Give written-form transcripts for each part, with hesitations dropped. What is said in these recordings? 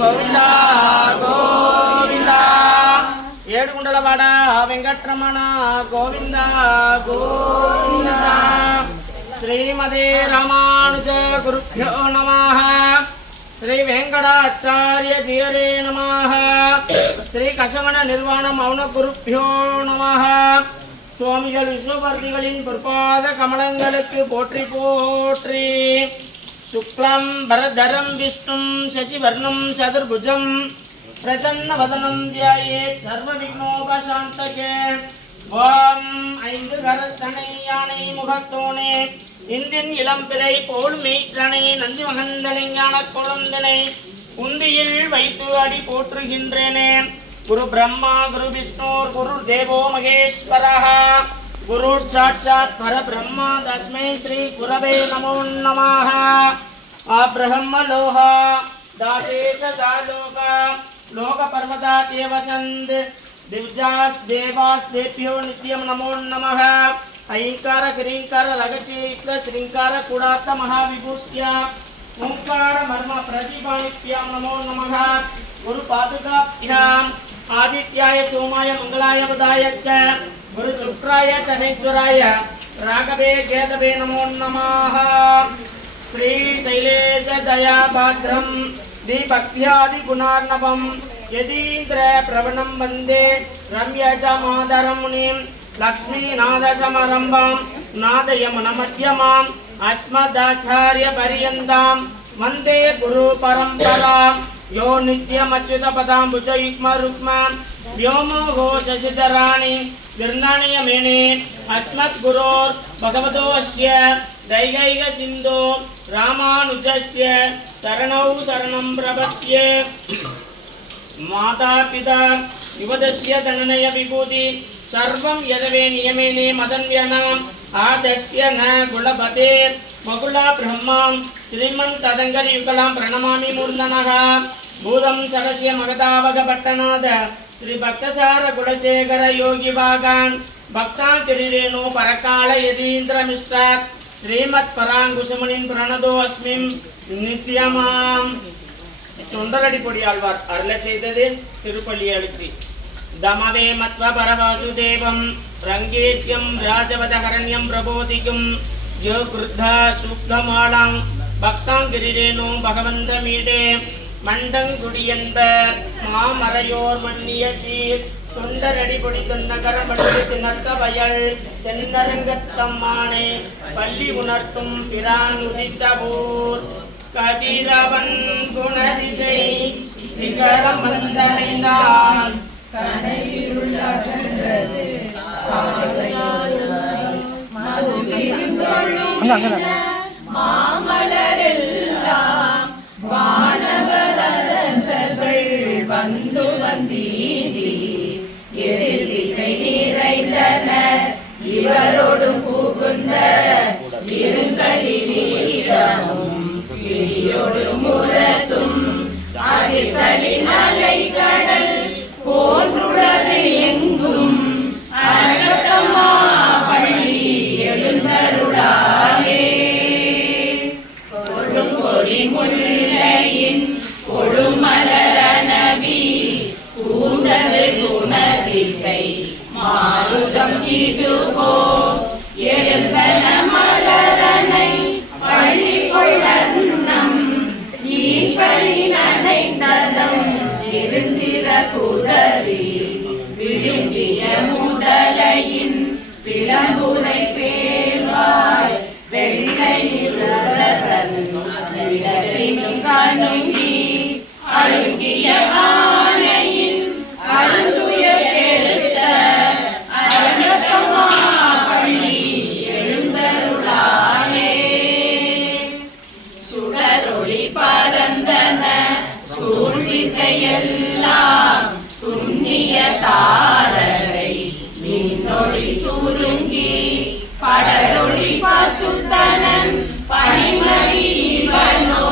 గోవిందా గోవిందా ఏడుగుండలవాడ వెంకట్రమణ గోవిందా గోవిందా శ్రీమదే రామానుజ గురుభ్యో నమః శ్రీ వెంకటాచార్య జియరే నమః శ్రీ கசவன நிர்வாண மௌன குருப்பியோ நமஹ சுவாமிகள் விஸ்வபர்திகளின் பொற்பாத கமலங்களுக்கு போற்றி போற்றி சுக்லம் பரதரம் விஷ்ணும் சசிவர்ணம் சதுர்புஜம் பிரசன்னவதனம் தியாயேத் சர்வ விக்னோபசாந்தகே ஓம் ஐந்து கரத்தனை யானை முகத்தோனே இந்தின் இளம்பிறை போல் மீற்றனை நந்தி மகந்தனை குழந்தனை உந்தியில் வைத்து அடி போற்றுகின்றேனே குரு பிரம்மா குரு விஷ்ணோர் குரு தேவோ மகேஸ்வரः குரு சாட்சாத் பரபிரம்மா தஸ்மை ஸ்ரீ குரவே நமோ நமः அப்ரஹ்ம லோக தாசேஷ தாலோக லோக பர்வதாத்யே வசந்த் திவ்யாஸ் தேவாஸ் தேப்யோ நித்யம் நமோ நமः ஐங்கார கிரீங்கார ரகசியித்ர ஸ்ரீங்கார கூடாத்த மகாவிபூத்யா ஓங்கார மர்ம பிரதிபாணித்யாம் நமோ நமः குரு பாதுகாப்யாம் ஆதித்யாய சோமாய மங்களாய புதாய ச குரு சுக்ராய சனேஸ்வராய ராகவே கேதவே நமோ நமः ஸ்ரீ சைலேஷ தயா பாத்ரம் தீபக்த்யாதி குணார்ணவம் யதீந்திர பிரவணம் வந்தே ரம்யஜ மாதரம் முனிம் லக்ஷ்மீநாத சமரம்பாம் நாதயமுன மத்யமாம் அஸ்மதாச்சாரிய பரியந்தாம் வந்தே குரு பரம்பராம் யோ நித்யமச்சுத பதாம்புஜ யுக்ம ருக்மான் व्योमो शशिधराणि निर्नाणयमेने अस्मत् गुरोर् भगवतोऽस्य दैगैक सिन्धो रामानुजस्य शरणौ शरणं प्रपद्ये माता पिता युवदस्य धननय विभूति सर्वं यदवे नियमेने मदन्व्यनाम् आदस्य न कुलपतेर् मकुला ब्रह्मां श्रीमन्तदङ्गरि युगलां प्रणमामि मूर्धनः भूतं सरस्य मगधावगपट्टनाद श्री भक्तसार कुलशेखर योगी भागान भक्तांतिरेणु परकाल यदीन्द्र मिश्रात् श्रीमत् परांकुशमुनिन् प्रणदो अस्मिन् नित्यमाम् தொண்டரடிப்பொடி ஆழ்வார் அருள செய்தது திருப்பள்ளி எழுச்சி தமவே மத்வ பரவாசுதேவம் ரங்கேஷ்யம் ராஜவதகரண்யம் பிரபோதிக்கும் யோ கிருத்தா சூக்தமாளாங் பக்தாங்கிரிரேணு பகவந்த மீடே மண்டங்குடியன்பர் மாமரையோர் மன்னிய சீர் தொண்டரடிபொடி தொண்டகரம்படி திணற்க வயல் தென்னரங்கத்தம்மானே பள்ளி உணர்த்தும் பிரான் உதித்தபூர் கதிரவன் குணதிசை சிகரம் வந்தடைந்தான் மாமலரெல்லாம் வானவரசர்கள் வந்து வந்தீண்டி எதிர் திசை நிறைந்தனர் இவரோடு புகுந்த இருங்கலிடமும் இடியோடு முரசும் அதிர்களின் அலை கடல் போன்றுள்ளது எங்கும் அனகத்தம்மா பள்ளி எழுந்தருளாயே கொடுங்கொடி முல்லையின் கொடுமலரநபி கூந்தது குணதிசை மாருதம் இதுவோ எழுந்தன மலரணை பள்ளி கொள்ளன்னம் நீப்பழி நனைந்ததம் இருந்திர குதறி விழுங்கிய முதலையின் விளம்புரை பேர்வாய் வெள்ளை கணுங்கி அழுகிய ஆனையின் அழுதுய கேட்ட அழகமா பள்ளி எழுந்தருளாயே சுடரொளி பரந்தன சூழ்விசையெல்லாம் துண்ணிய தாரரை மின்னொளி சுருங்கி படரொளி பசுத்தனன் பணிமதிவனோ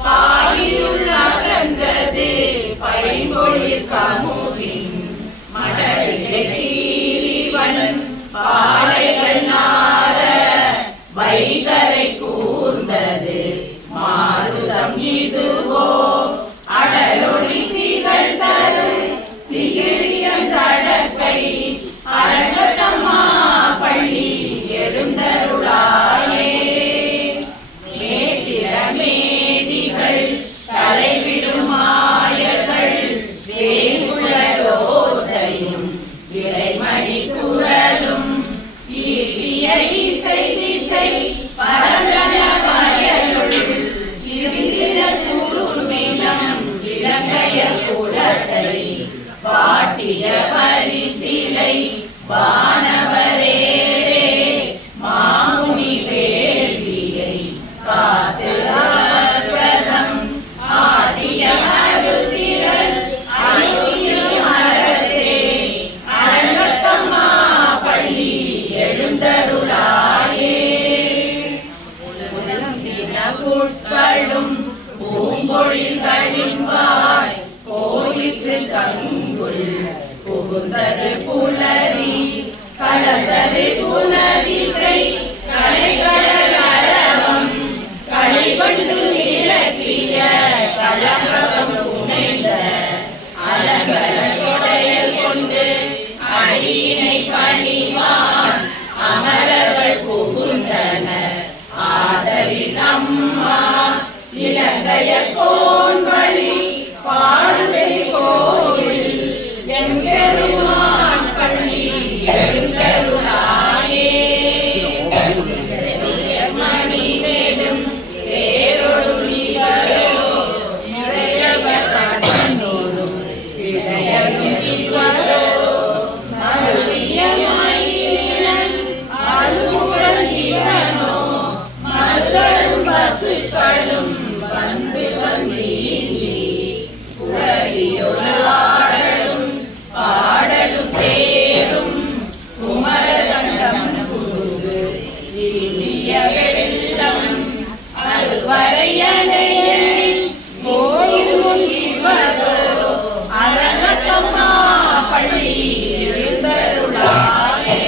பாரியுள் அகன்றது பைம்பொழில் கமுகின் மடலிலே கீரிவன் பாறைகள் நார வைகரை கூர்ந்தது மாருதம் திசை பரந்தன வயலுள் இருந்திட சுருநிலம் இலங்கைய குலத்தை வாட்டிய பரிசிலை வானவரேரே மாமுனி வேள்வியை காத்து அற்புதம் ஆதிய அருதிரள் அணுகியும் அரசே அரங்கத்தம்மா பள்ளி எழுந்தருளாயே புட்களும் பூம்பொழில்களின் வாய் கோயிற்று கங்குள் புகுந்தது புலரி கலந்தது புலதிசை கலைகடல் அரவம் களிவண்டு இலக்கிய கலம்பகம் புனைந்த அலங்கல சொடையல் கொண்டு அடியினை பணிவான் அமரர்கள் புகுந்தனர் ஆதரின் அம்மா இலங்கைய கோன்வழி பாடுதை கோவில் எம்பெருமான் பள்ளி எழுந்தருளாயே மணி வேடும் பேரொடு நீவரோ நிறையவர் அதனோரும் இளையரும் இவரோ மருவிய மயிலினன் அருமுடன் இவனோ மருதரும் பசுக்களும் வந்து வந்தீங்கி உறவியொலாடலும் பாடலும் தேரும் குமரதண்டம் புகுந்து இனிய வெள்ளம் அருவரையணையில் கோயில் முன்னிவரோ அரங்கத்தம்மா பள்ளி எழுந்தருளாயே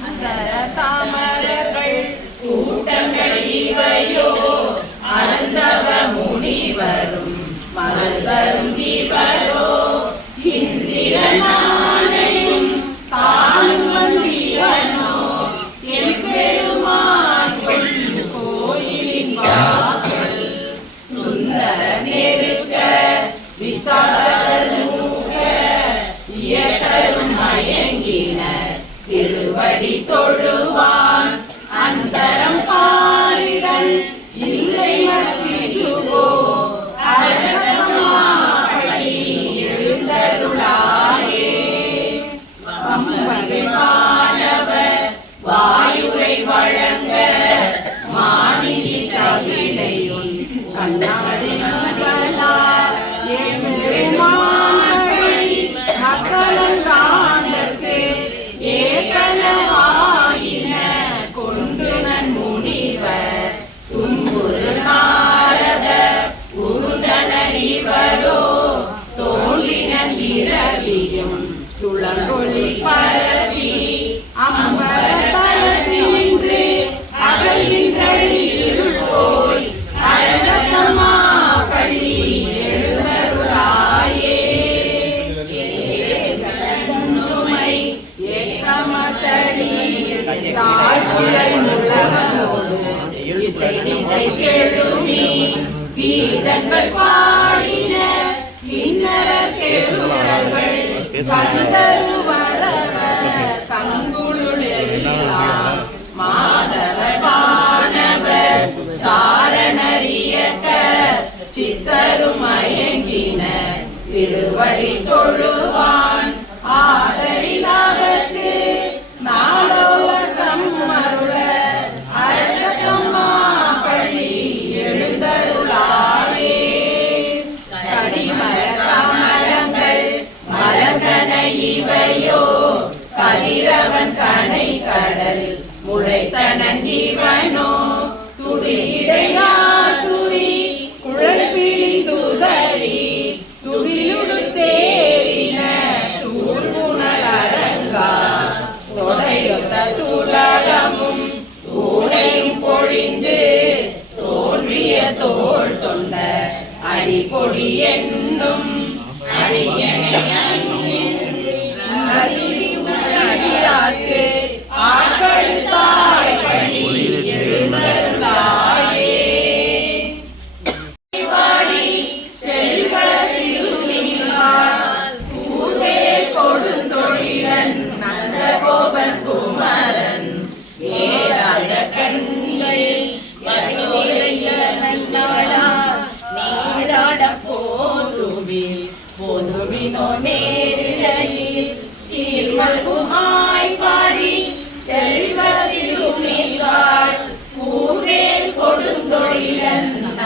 அந்தர தாமரர்கள் கூட்டங்கள் இவையோ அருந்தவ முனிவரும் மருதரும் இவரோ இந்திரனானையும் தானும் வந்திவனோ எம்பெருமான் கோயிலின் வாசல் சுந்தர நெருக்க விசாரூக இயக்கரும் மயங்கினர் திருவடி தொழுவான் அந்தரம் பாரிடல் இல்லை மற்றிதுவோ அரங்கத்தம்மா பள்ளி எழுந்தருளாயே வம்பர்கள் மாணவர் வாயுரை வழங்க மாநிதி தவிழையுன் கண்ணாடி மகளார் எம்பெருமான் பள்ளி மக்களங்காண்டற்கு ஏகனவாயின கொண்டுனன் முனிவர் தும்புரு நாரத உருதனர் இவரோ தோன்றினன் இரவியும் சுழங்கொளி பரவி அம்பரத்தலத்தினின்று அகல்கின்ற இருள் போய் அரங்கத்தம்மா பள்ளி எழுந்தருளாயே ஏகனுமை ஏகமதளி தாழ்குழல் முழவமோடு இசை திசை கெழுமி கீதங்கள் பாடின கிண்ணற கெழுடர்கள் கந்தரு வரவர் கங்குளுள் எல்லாம் மாதவர் வானவர் சாரணரியக்க சித்தரும் மயங்கினர் திருவடி தொழுவான் ஆதரிலாகத்து நாடோலகம் அருள அரங்கத்தம்மா பள்ளி எழுந்தருளாயே கடிமர கமலங்கள் மலர்கன இவையோ கதிரவன் கனை கடல் முளைத்தனன் இவனோ துடியிடையாசுரி குழல் பிழிந்துதறி துகிலுடு தேறின சூழ்குணல் அரங்கா தொடையொத்த துலகமும் கூடையும் பொழிந்து தோன்றிய தோள் தொண்ட அடிப்பொடி என்னும் அடியனை அடியாக்கு ஆட்களுத்தாய் பணி எழுந்தருளாயே வாடி செல்வ சிறுமியால் பூவே கொடுந்தொழிலன் நந்தகோபன் குமரன்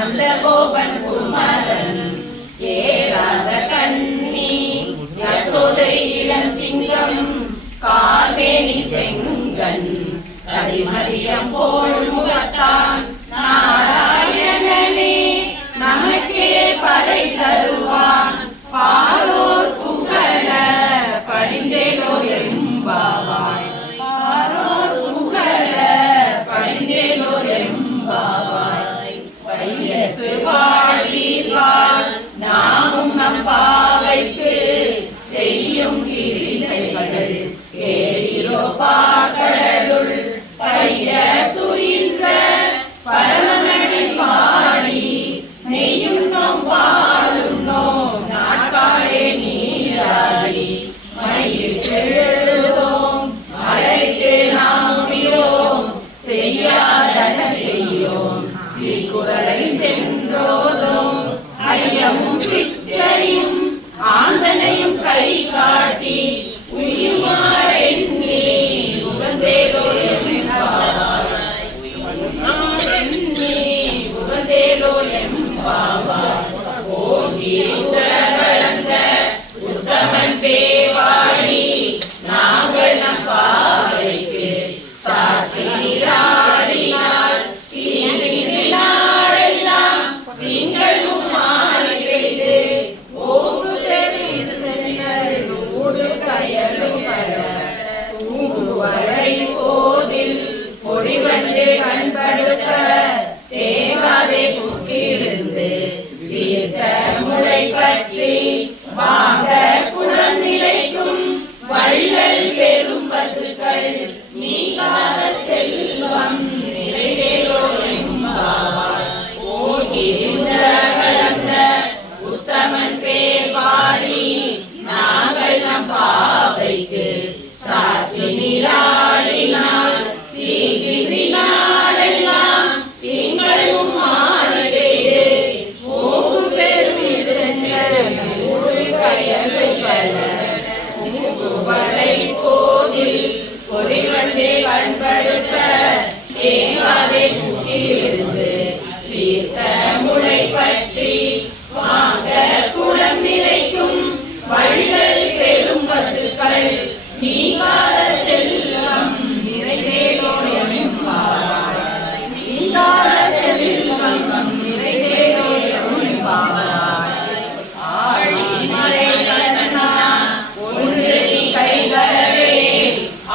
நந்தகோபன் குமரன் ஏறாத கண்ணி யசோதை இளஞ்சிங்கம் கார்மேனி செங்கன் அதிமதியம் போல் முகத்தான் நாராயணனே நமக்கே பறை தருவான் பாரோர் புகழ படிந்தேலோ எம்பாவாய் பாரோர் புகழ படிந்தேலோ எம்பாவாய் வையத்து வாழ்வீர்கள் நாமும் நம் பாவைக்கு செய்யும் கிரிசைகள் ஏறிரோ பார்க்கடலுள் பைய துயின்ற பரமனடி பாடி நெய்யும் நோம் பாலும் நோம் நாட்காலே நீராடி மயிற்று எழுதோம் மலரிட்டு நாம் முடியோம் செய்யாதன செய்யோம் திருக்குறளை சென்றோதோம் ஐயமும் பிச்சையும் ஆந்தனையும் கை காட்டி உயுமாறெண்ணி உகந்தேலோ எம்பாவாய் உகந்தேலோ எம்பாவாய் ஓங்கி உலகளந்த உத்தமன் பேவாடி நாங்கள் நம் பாவைக்கு சாற்றி நீராடினால் தீவினாளெல்லாம் திங்களும் மாறி பெய்து ஓங்கு தெரிந்து சென்னல் ஊடு கயலும் வர தூங்குவரை போதில் பொடிவண்டு கண்படுத்த தேங்காதே புக்கிருந்து சீர்த்த முளை பற்றி வாங்க குளம் நிலைக்கும் வள்ளல் பெரும் பசுக்கள் நீங்காத செல்வம் நிறைவேறோ எம்பாவாய் ஓங்கி உலகளந்த உத்தமன் பேர் பாடி நாங்கள் நம் பாவைக்கு சாற்றி நீராடினால் தீங்கினாலெல்லாம் திங்களும் மாறி பெய்து ஓங்கு பெரும் சென்னல் ஊடு கயலை பல வரை கோதில் பொறிவண்டே கண்படுத்த தேங்காதே புக்கிருந்து சீர்த்த முளை பற்றி வாங்க குளம் நிறைக்கும் வள்ளல் பெரும் பசுக்கள் நீங்காத செல்வம் நிறைவேறோ எம்பாவாய் நீங்காத செல்வம் நிறைவேறோ எம்பாவாய் ஆழி மலை கண்ணனா ஒன்று கைகளவே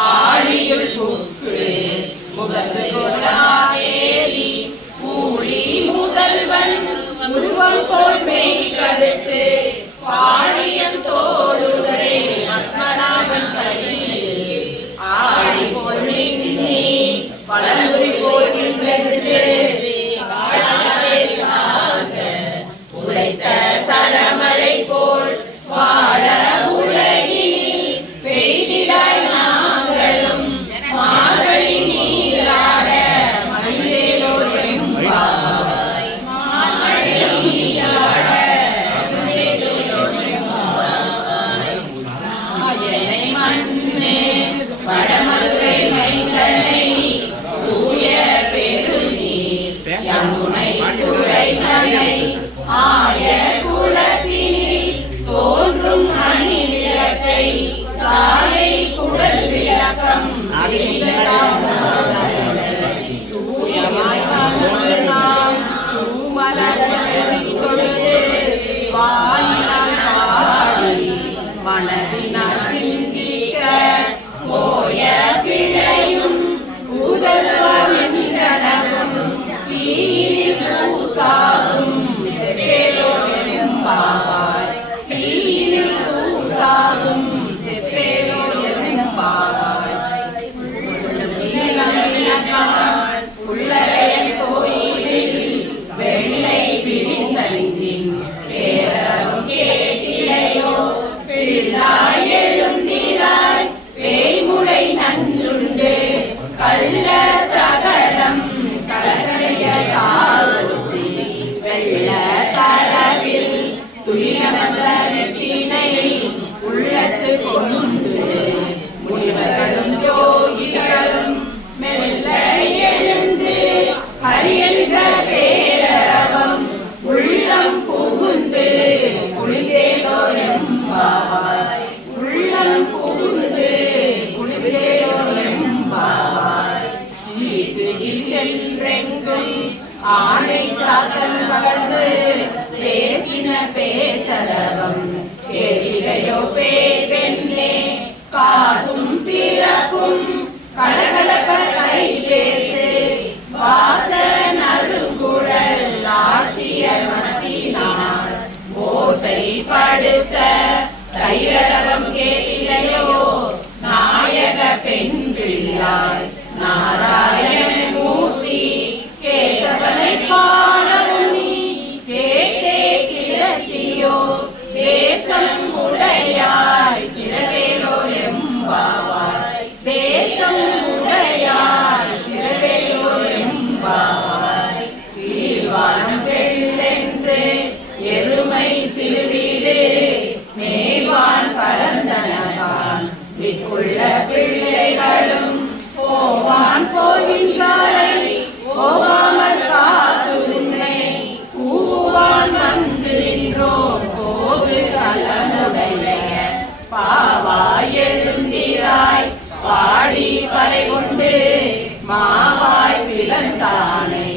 ஆழியுள் புக்கு முகத்து ஏறி கூலி முதல்வன் உருவம் போல் மெய் கருத்து பாழியன் தோளுடை பத்மநாபன் கையில் ஆழி போல் நின்னி பழங்குறி போல் உழைத்த சரமழை போல் வாழ உலகினில் பெய்திடாய் நாங்களும் மார்கழி நீராட ஆணை சாத்தன் கலந்து பேசின பேச்சரவம் கேளிலையோ பெண்ணே காசும் பிறப்பும் கலகலப்ப கை பேத்து வாச நறுங்குழல் ஆட்சியர் மத்தினார் ஓசை படுத்த கையரவம் கேளிலையோ நாயக பெண் பிள்ளாய் நாராயண மூர்த்தி கேசவனை காணவும் நீ கேட்டே கிடத்தியோ தேசம் உடையாய் திரவேலோ எம்பாவாய் தேசம் உடையாய் திரவேலோ எம்பாவாய் கீழ்வானம் வெள்ளென்று எருமை சிறுவீடு மேல்வான் பரந்தனகான் விற்குள்ள பிள்ளைகளும் போவான் போகின்றாரை போகாமல் காத்துமை கூவான் வந்து நின்றோம் கோவு கலமுடைய பாவாய் எழுந்திராய் பாடி பறை கொண்டு மாவாய் பிளந்தானை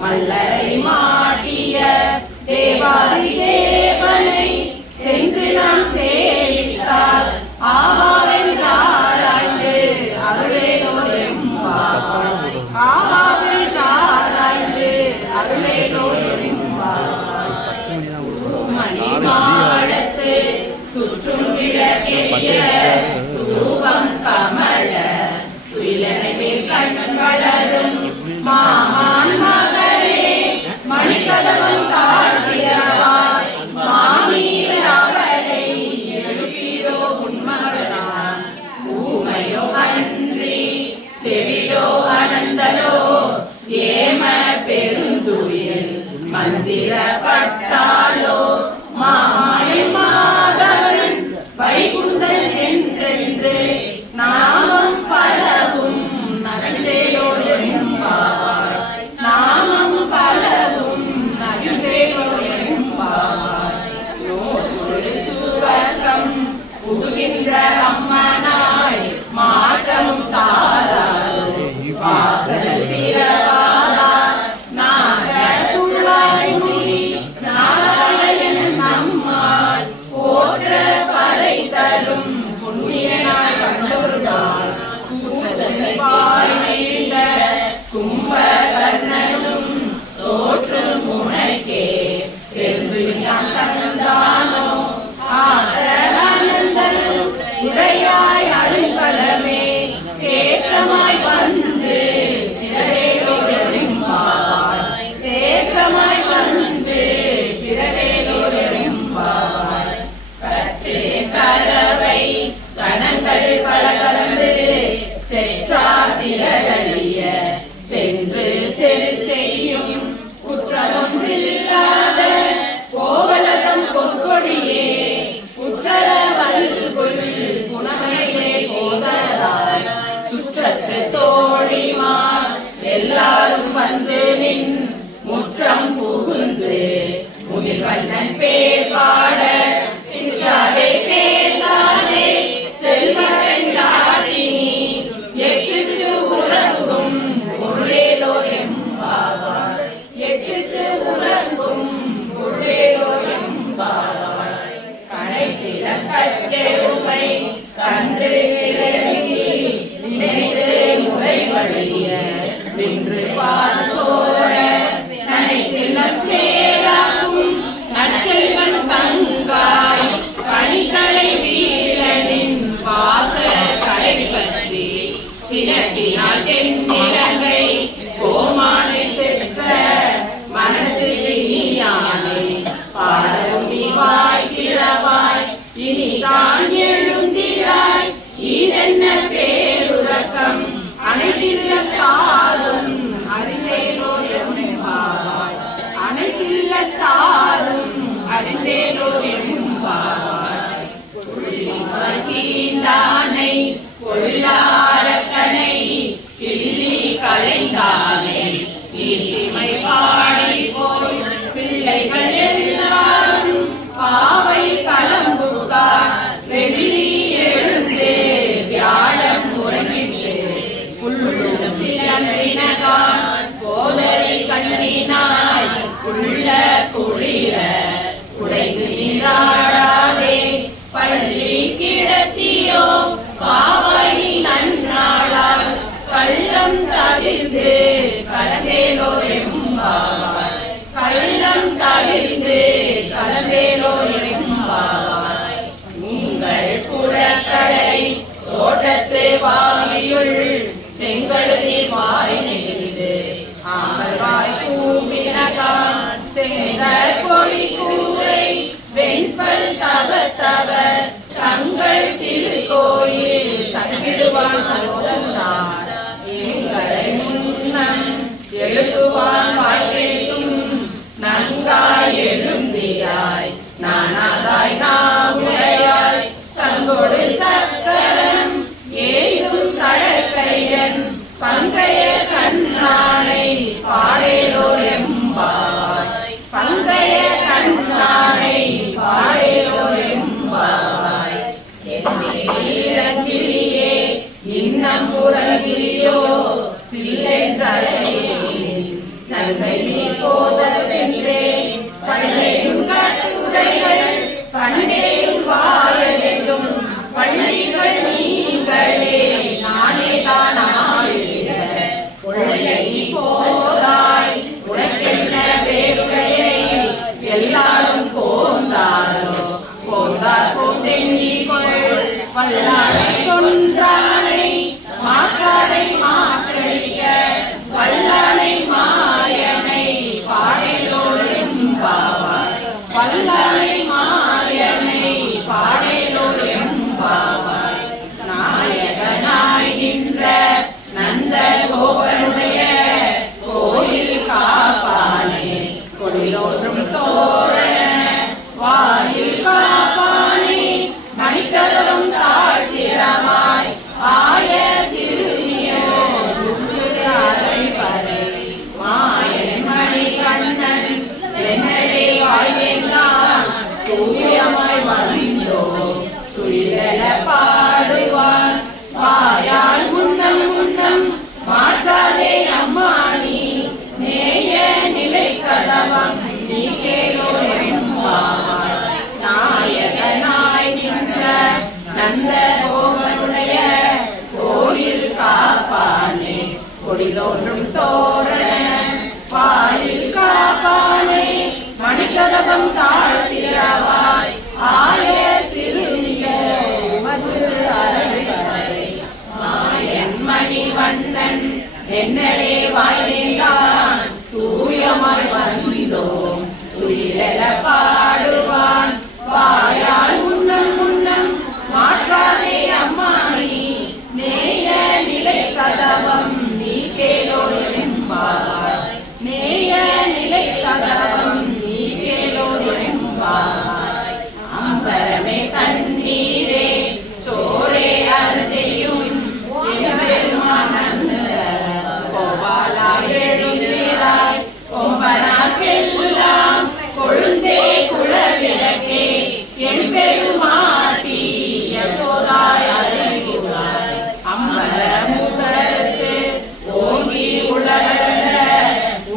மல்லரை மாட்டிய தேவாதி தேவனை சென்று நாம் சேவித்தார் ஆவாவென்றாராய்ந்து அருளேலோ எம்பாவாய் ஆவாவென்றாராய்ந்து அருளேலோ எம்பாவாய் மணி மாடத்து சுற்றும் விளக்கேறிய தூபம் கமல துயிலனை மேல் கண் வளரும் மாமான் மகரே மணிக்கதவம் தாழ்த்திரவாய் மாமீர் அவளை எழுப்பீரோ உன்மகளான் ஊமையோ அன்றி செவிடோ அனந்தலோ ஏம பெருந்துயில் மந்திரப்பட்டாலோ மாமாய் மாதவன் வைகுந்தன் என்றென்று நாமம் பலவும் நகண்டேலோ எம்பாவாய் நாமம் பலவும் நகண்டேலோ எம்பாவாய் நோற்று சுவர்க்கம் புகுகின்ற அம்மனாய் மாற்றம் தாராளோ வாசல் திரவாதா நாக துள்ளாய் முடி நாராயணன் நம்மால் போற்ற பறை தரும் புண்ணியனாய் கண்டொருநாள் வாய் நீண்ட கும்பகர்ணனும் தோற்றும் உனக்கே பெருந்துயான் தந்தானோ ஆனந்தனும் உடையாய் அருங்கலமே தேற்றமாய் வந்து பிறவேலோ எம்பாவாய் தேற்றமாய் வந்து பிறவேலோ எம்பாவாய் கற்றே கரவை கணங்கள் பல கலந்து செற்றார் திரளிய சென்று செரு செய்யும் குற்றமொன்றில்லாத கோவலதம் பொற்கொடியே குற்றவல்குள் குணமையிலே போதராய் சுற்றத்து தோழிமார் எல்லாரும் வந்து நின் முற்றம் புகுந்து முகில் வண்ணன் பேர் பாட சிற்றாதே பேசாதே செல்வ பெண்டாட்டினி எற்றிற்கு உறங்கும் பொருளேலோ எம்பாவாய் எற்றிற்கு உறங்கும் பொருளேலோ எம்பாவாய் கணைப்பில கட்டெருமை கன்று இறங்கி நினைத்து முறை வழிய நின்று பாசோட நனைத்திலம் சேராகும் நற்செல்வன் தங்காய் கணிகளை வீரனின் வாச கடை பற்றி சினத்தினால் தென்னிலங்கை கோமானை செற்ற மனது இனியானை பாடவும் நீ வாய் திறவாய் இனிதான் எழுந்திராய் இதென்ன பேருறக்கம் அனைத்தில்ல தாரும் அறிந்தேலோ எம்பாவாய் அனைத்தில்ல தாரும் அறிந்தேலோ எம்பாவாய் கீந்தானை கொள்ளாடக்கனை கிள்ளி கலைந்தானை இனிமை பாடி போய் பிள்ளைகள் எல்லாரும் பாவை களம்புக்கார் வெள்ளி எழுந்தே வியாழம் உறங்கிற்று புல்லும் சிலம்பினகான் போதரி கண்ணினாய் உள்ள குளிர உடைந்து நீராடாதே பள்ளி கிடத்தியோ பாவை நன்னாளால் கள்ளம் தவிர்ந்து கலந்தேலோ எம்பாவாய் கள்ளம் தவிர்ந்து கலந்தேலோ எம்பாவாய் உங்கள் புறக்கடை தோட்டத்து வாவியுள் செங்கழுதி வாய் நெகிழ்ந்து ஆமல்வாய் பூமினகான் சென்ற கொடி கூரை வெண்பல் தவ தவ தங்கள் திருக்கோயில் சங்கிடுவான் முதல்வரார் எங்களை முன்னம் எழுதுவான் வாய்ப்பேசும் நன்காய் எழுந்தியாய் நானாதாய் நாவுடையாய் சங்கொடு சக்கரம் ஏதும் தடக்கையன் பங்கைய கண்ணானை பாடேலோ எம்பாவாய் பங்கைய கண்ணானை பாடேலோ எம்பாவாய் கிளியே இன்னம் உறங்கியோ சில்லென்றழையே நன்மை நீ போதென்றே பள்ளையும் கட்டுரைகள் பண்டேயும் வாயெழுதும் பள்ளிகள் நீங்களே நானே தானாயிட கொள்ளையை போதாய் உனக்கென்ன வேறுடையை எல்லாரும் போந்தாரோ போந்தார் போந்தென்னிக்கொள் வல்லாரை கொன்றானை மாற்றாரை மாற்றழிக்க வல்லானை மாயனை பாடேலோ எம்பாவாய் வல்லானை மாயனை பாடேலோ எம்பாவாய் நாயகனாய் நின்ற நந்த கோபனுடைய கோயில் காப்பானே கொடிதோறும் தோரண வாயில் காப்பானே மணிக்கதவும் தாழ்த்திரமாய் ஆய சிறுமியோ அரை வரை மாயன் மணி கண்ணன் என்னடே வாயெல்லாம் தூயமாய் வந்தோ துயில பாடுவான் வாயால் முன்னம் முன்னம் மாற்றாதே அம்மா நீ நேய நிலை கதவம் நீ கேளோ எம்பாவாய் நாயகனாய் நின்ற நந்த கோவனுடைய கோயில் காப்பானே கொடிதோன்றும் தோரண வாயில் காப்பானே மணிக்கதவம் தாழ்த்திரவாய் ஆய சிறுமியோ மது அரைவரை மாயன் மணி வண்ணன் என்னடே வாய்ந்தான் தூயமாய் வந்தோம் துயில பாடுவான் வாயால் முன்னம் முன்னம் மாற்றாதே அம்மா நீ நேய நிலை கதவம் நீ கேளோ எம்பாவாய் நேய நிலை கதவம் நீ கேளோ எம்பாவாய் அம்பரமே தண்ணீரே சோரே அருஞ்செய்யும் எம்பெருமானந்த கோபாலா எழுந்திராய் கொம்பனாக்கெல்லாம் கொழுந்தே குலவிளக்கே என் பெருமாட்டி யசோதாய் அழகுவாய் அம்பர முகருக்கு ஓங்கி உலகளந்த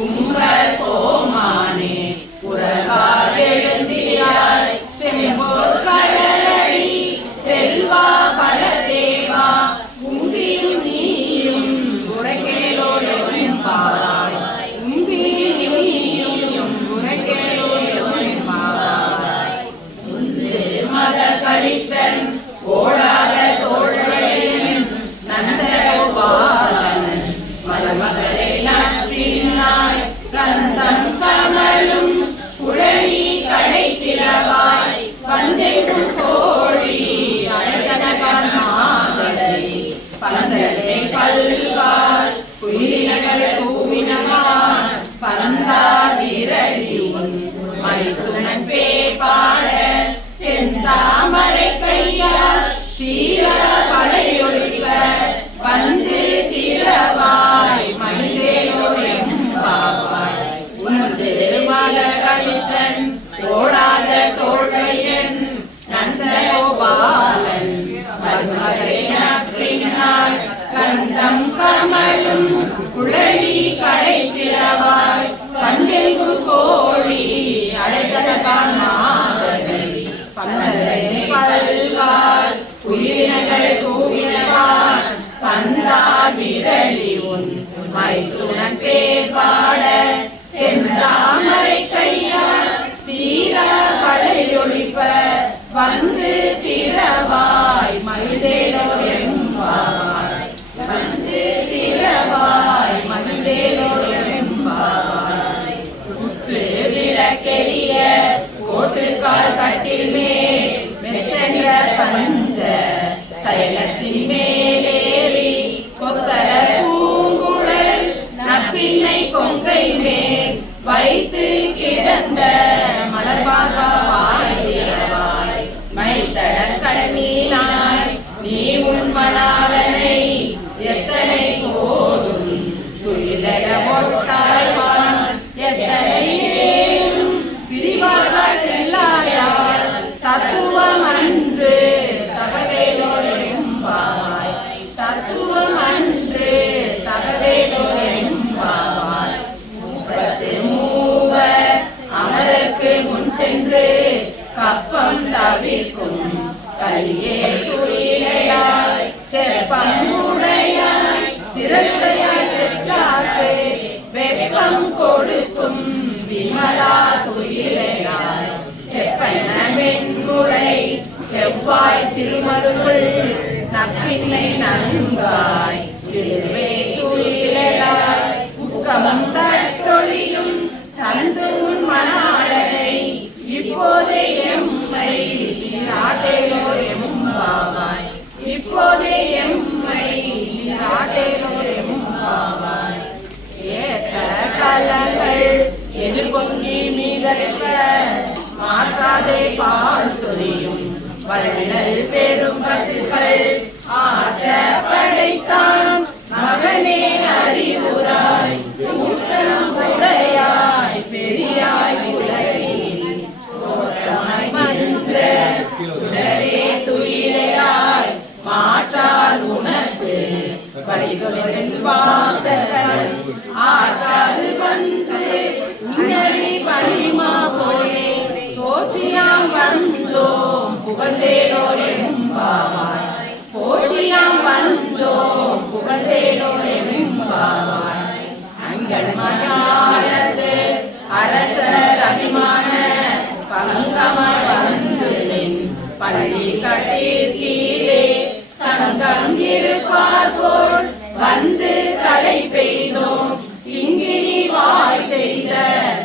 உம்பர் கோமானே உலகார் எழுந்திராய் செம்போர் கடலடி செல்வா பலதேவா உம்பியும் நீயும் உரைக்கேலோ எம்பாவாய் உம்பியும் நீயும் உரைக்கேலோ எம்பாவாய் முந்து மத கலிச்சன் ஓடாத தோழ்வழியன் நந்தகோபாலன் மலமகரை நப்பின்னாய் கந்தம் கமலும் குழலி கடை திறவாய் வந்தெங்கும் கோழி அழகனகன் மாதரி பலந்தலை பல்கால் குயிலினகள் கூவினகான் பரந்தார் விரலியுன் மைத்துனன் பே பாட செந்தாமரை கையால் சீர படையொழிப்ப வந்து திறவாய் மை வந்தெங்கு கோழி அடைத்தடகான் மாதவி பந்தலை பல்கால் உயிரினங்கள் கூவினவான் பந்தா விரலி உன் மைத்துனன் பேர் பாட செந்தாமரை கையால் சீரா படையொழிப்ப வந்து திரவாய் மகிழ்ந்தேலோ எம்பாவாய் வந்து திரவாய் மகிழ்ந்தேலோ எம்பாவாய் முத்து விளக்கெரிய கோட்டுக்கால் கட்டில் மேல் மெத்தனிற பஞ்ச சைலத்தின் மேலேறி கொத்தர பூங்குழல் நப்பின்னை கொங்கை மேல் வைத்து கிடந்த மலர்பார்வாய் திரவாய் மைத்தட கடமீனாய் நீ உன் மணாளனை எத்தனை போதும் துயிலட ஒட்டாய்வான் எத்தனை பிரிவாற்றாயால் தத்துவம் அன்று தகவேலோ எம்பாவாய் தத்துவம் அன்று தகவேலோ எம்பாவாய் முப்பத்து மூவர் அமரருக்கு முன் சென்று கப்பம் தவிர்க்கும் கலியே துயிலையாய் செப்பம் உடையாய் திரளுடையாய் செற்றாக்கு வெப்பம் கொடுக்கும் விமலா துயிலையாய் செப்பன மென்குடை செவ்வாய் சிறுமருள் நப்பின்னை நன்காய் திருவே துயிலையாய் உக்கமும் தட்டொழியும் தந்து உன் மணாளனை இப்போதே எம்மை நாட்டேலோ எம்பாவாய் இப்போதே எம்மை நாட்டேலோ எம்பாவாய் ஏற்ற கலங்கள் எதிர்பொங்கி மீதற்ற மாற்றாதே பால் சொரியும் வள்ளல் பெரும் பசுகள் ஆற்ற படைத்தான் மகனே அறிவுராய் ஊற்றம் உடையாய் பெரியாய் உலகில் தோற்றமாய் மன்ற சுடரே துயிலாய் மாற்றால் உனக்கு வழிதொழில் வாசல்கள் ஆற்றாது வந்து உன்னடி பணிமா போலே போற்றியாம் வந்தோம் புகழ்ந்தேலோ எம்பாவாய் போற்றியாம் வந்தோம் புகழ்ந்தேலோ எம்பாவாய் அங்கள் மயானது அரசர் அபிமான பங்கமாய் வந்து நின் பள்ளி கட்டீர்கீழே சங்கம் இருப்பார் போல் வந்து தலை பெய்தோம் இங்கினி வாய் செய்த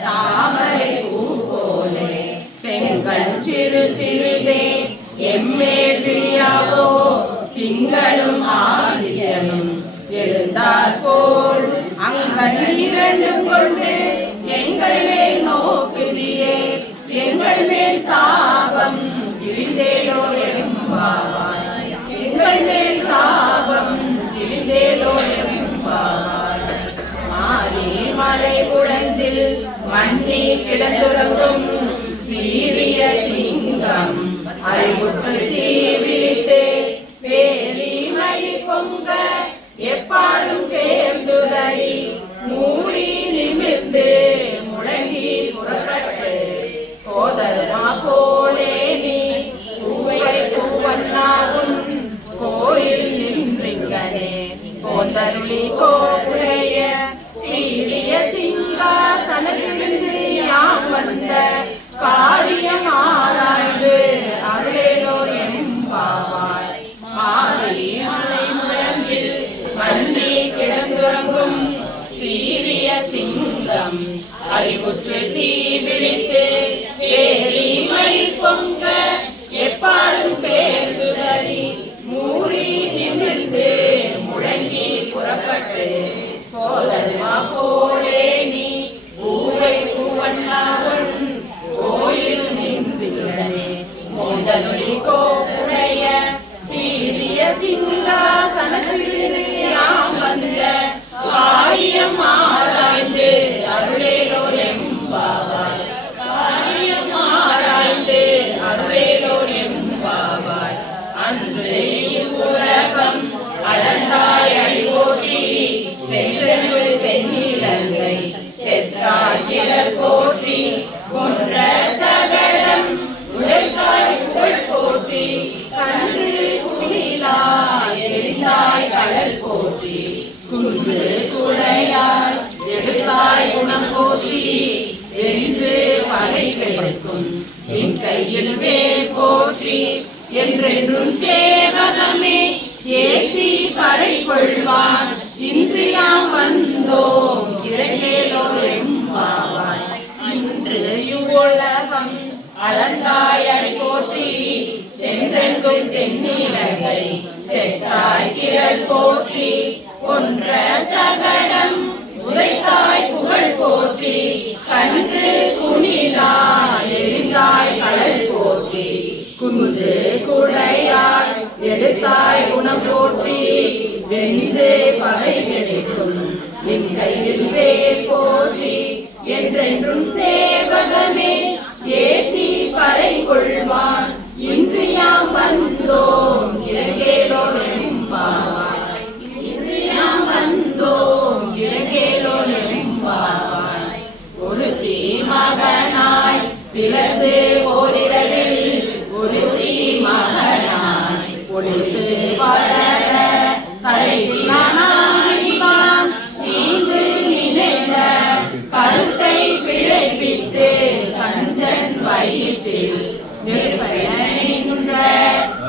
தாமரை பூ போலே செங்கல் சிறு சிறுதே எம்மேல் விழியாவோ திங்களும் ஆதியனும் எழுந்தார் போல் அங்கன் இரண்டு கொண்டு எங்கள் மேல் நோக்குதியே எங்கள் மேல் சாபம் இழிந்தேலோ எம்பாவாய் எங்கள் மேல் சாபம் இழிந்தேலோ எம்பாவாய் மாறி மலை குளஞ்சில் மண்ணி கிடந்துறங்கும் சீரிய சிங்கம் அறிவுற்று தீ விழித்து பேரி மயிர் பொங்க எப்பாடும் பேர்ந்துதறி மூடி நிமிர்ந்து முழங்கி புறப்பட்டு கோதருமா போலே நீ பூவை பூவன்னாகும் கோயில் நின்றிங்கனே கோந்தருளி கோபுரைய சீரிய சிங்காசனத்திலிருந்து யாம் வந்த காரியம் ஆராய்ந்து அருளேலோ எம்பாவாய் மாறி மலை முழங்கில் மண்ணி கிடந்துறங்கும் சீரிய சிங்கம் அறிவுற்று தீ விழித்து பேரி மயிர் பொங்க எப்பாடும் பேர்ந்துதறி மூடி நிமிர்ந்து முழங்கி புறப்பட்டு போதல்மா போலே நீ பூவை பூவண்ணாவும் கோயில் நின்றுடனே மோந்தனொளி கோப்புடைய சீரிய சிங்காசனத்திலிருந்து யாம் வந்த காரியம் ஆராய்ந்து அருளேலோ எம்பாவாய் கையில் வேல் போற்றி என்றென்றும் சேவகமே ஏற்றி பறை கொள்வான் இன்றியாம் வந்தோம் இறைவேலோர் எம்பாவாய். இன்று இவ்வுலகம் அளந்தாய் போற்றி சென்றெங்கும் தென்னிலங்கை செற்றாய் திரள் போற்றி ஒன்ற சகடம் உதைத்தாய் புகழ் போற்றி கன்று குனிலாய் எழுந்தாய் கடல் போற்றி குன்று குடையாய் எடுத்தாய் குணம் போற்றி வென்று பகை கிடைக்கும் நின் கையில் வேல் போற்றி என்றென்றும் சேவகமே ஏற்றி பறை கொள்வான் இன்றியாம் வந்தோம் இறங்கேலோர் எம்பாவாய். இன்றியாம் வந்தோம் இறங்கேலோர் எம்பாவாய். ஒருத்தி மகனாய் பிளந்து ஓரிரவில் ஒருத்தி மகனாய் ஒளித்து வளர கரையிலானான் தீங்கு நினைந்த கருத்தை பிழைப்பித்து கஞ்சன் வயிற்றில் நிற்பயனின்ற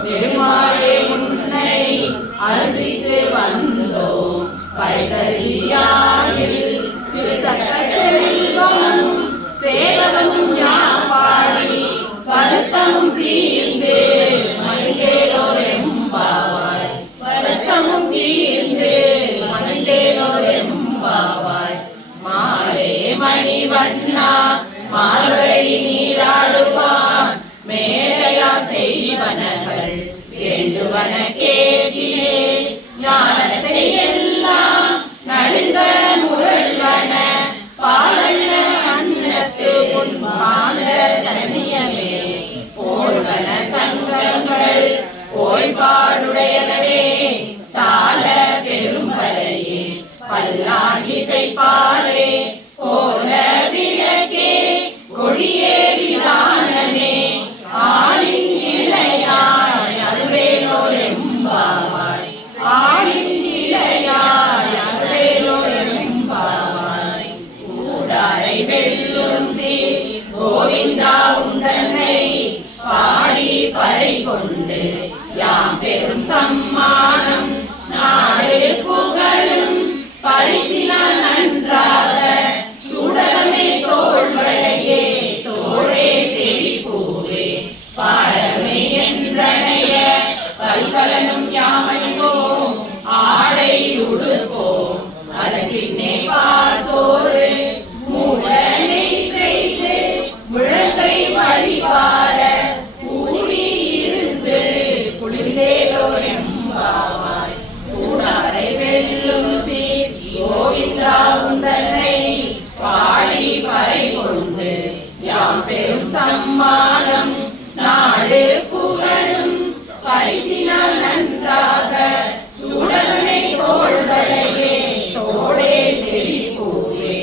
நெடுமாறே உன்னை அருளித்து வந்தோம் பைதறியாயில் திருத்தக்க செல்வமும் சேவகமும் யாப்பாடி வருத்தமும் தீர்ந்து மனிதேலோர் எம்பாவாய். வருத்தமும் தீர்ந்து மனிதேலோர் எம்பாவாய். மாலே மணிவண்ணா மாலை நீராடுவான் மேலையா செய்வனகள் வேண்டுவன கேட்டியே ஞானத்தை எல்லாம் நடுங்க முரள்வன பாலன மன்னத்து உன் பாந்த சன்னியமே போழ்வன சங்கங்கள் ஓய்பாடுடையனவே சால பெரும்பரையே பல்லாண்டிசை பாலே கோல விளக்கே கொடியேறி தானமே ஆளின் இளையாய் அருளேலோர் எம்பாவாய். ஆளின் இளையாய் அருளேலோர் எம்பாவாய். கூடாரை வெல்லும் சீர் கோவிந்தா உந்தன்னை பாடி பறை கொண்டு யாம் பெரும் சம்மானம் நாடு புகழும் பரிசினால் நன்றாக சுடலமே தோள்வளையே தோழே செவி பூவே பாடமே என்றனைய பல்கலனும் யாமணிவோம் ஆடை உடுப்போம் அதன் பின்னே பாசோறு மூடனை பெய்து முழங்கை வழிபார கூடி இருந்து குளிர்ந்தேலோர் எம்பாவாய். கூடாரை வெல்லும் சீர் கோவிந்தா உந்தன்னை பாடி பறை கொண்டு யாம் பெரும் சம்மானம் நாடு புகழும் பரிசினால் நன்றாக சுடலனை தோள்வளையே தோடே செவி பூவே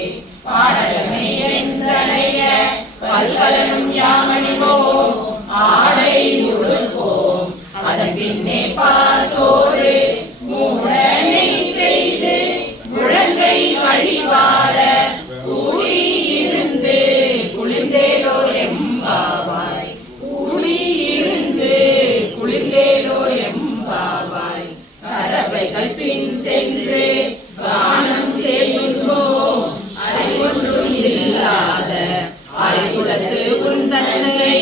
பாடமே என்றனைய பல்கலனும் யாமணிவோம் ஆடை உடுப்போம் அதன் பின்னே பாசோறு மூடனை பெய்து முழங்கை வழிவார கூடி இருந்து குளிர்ந்தேலோர் எம்பாவாய். கூடி இருந்து குளிர்ந்தேலோர் எம்பாவாய். கரவைகள் பின் சென்று கானம் செய்யும்போம் அறிவொன்றும் இல்லாத அறிகுலத்து உந்தன்னை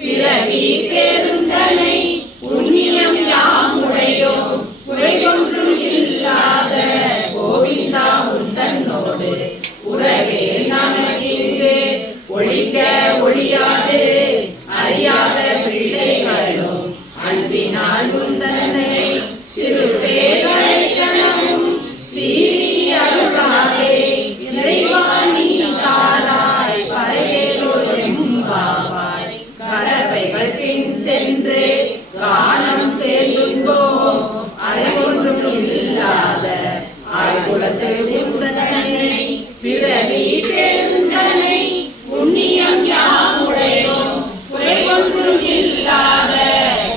பிறவி பெருந்தனை புண்ணியம் யாமுடையோம் குறையொன்றும் இல்லாத கோவிந்தா உந்தன்னோடு உறவே நமக்கிங்கு ஒழிக்க ஒழியாது அறியாத பிள்ளைகளும் அன்பினால் உந்தன்னை சிறு பேரழைக்கணும் சீரி அருளாதே இறைவா நீ தாராய் பறையேலோர் எம்பாவாய். கரவைகள் பின் சென்று கானம் சேர்ந்துங்கோம் அறிவொன்றும் இல்லாத ஆய்குலத்து உந்தன்னை பிறவி பெருந்தனை புண்ணியம் யாமுடையோம் குறைவொன்றும் இல்லாத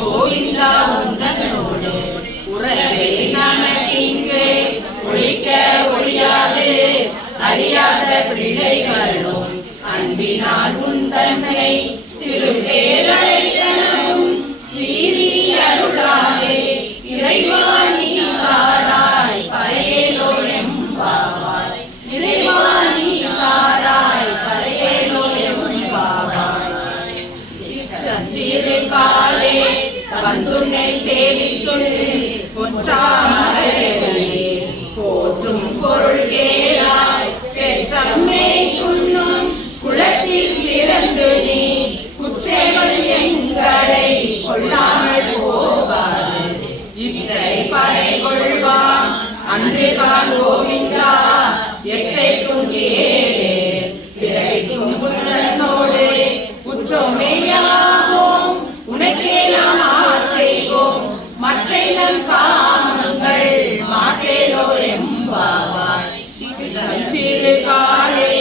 கோவிந்தா உந்தன்னோடு உறவே நமக்கிங்கு ஒழிக்க ஒழியாது அறியாத பிள்ளைகளும் அன்பினால் உந்தன்னை சிறு பேரழைத்தனவும் சீரி அருளாலே இறைவாணி தாராய் பரையேலோர் எம்பாவாய். இறைவாணி தாராய் பரையேலோர் எம்பாவாய். சிறு காலே வந்துன்னை சேவித்துள் பொற்றாமரையே போற்றும் பொருள் கேளாய். பெற்றம்மை துண்ணும் குலத்தில் பிறந்து நீ குற்றேவல் எங்களை கொள்ளாமல் போகாது. இற்றை பறை கொள்வான் அன்று கால் கோவிந்தா எற்றைக்கும் ஏழே பிறக்கும் புலனோடு குற்றோமையாவோம். உனக்கே நாம் ஆசைவோம் மற்றை நம் காமங்கள் மாற்றேலோர் எம்பாவாய். சிறு காலே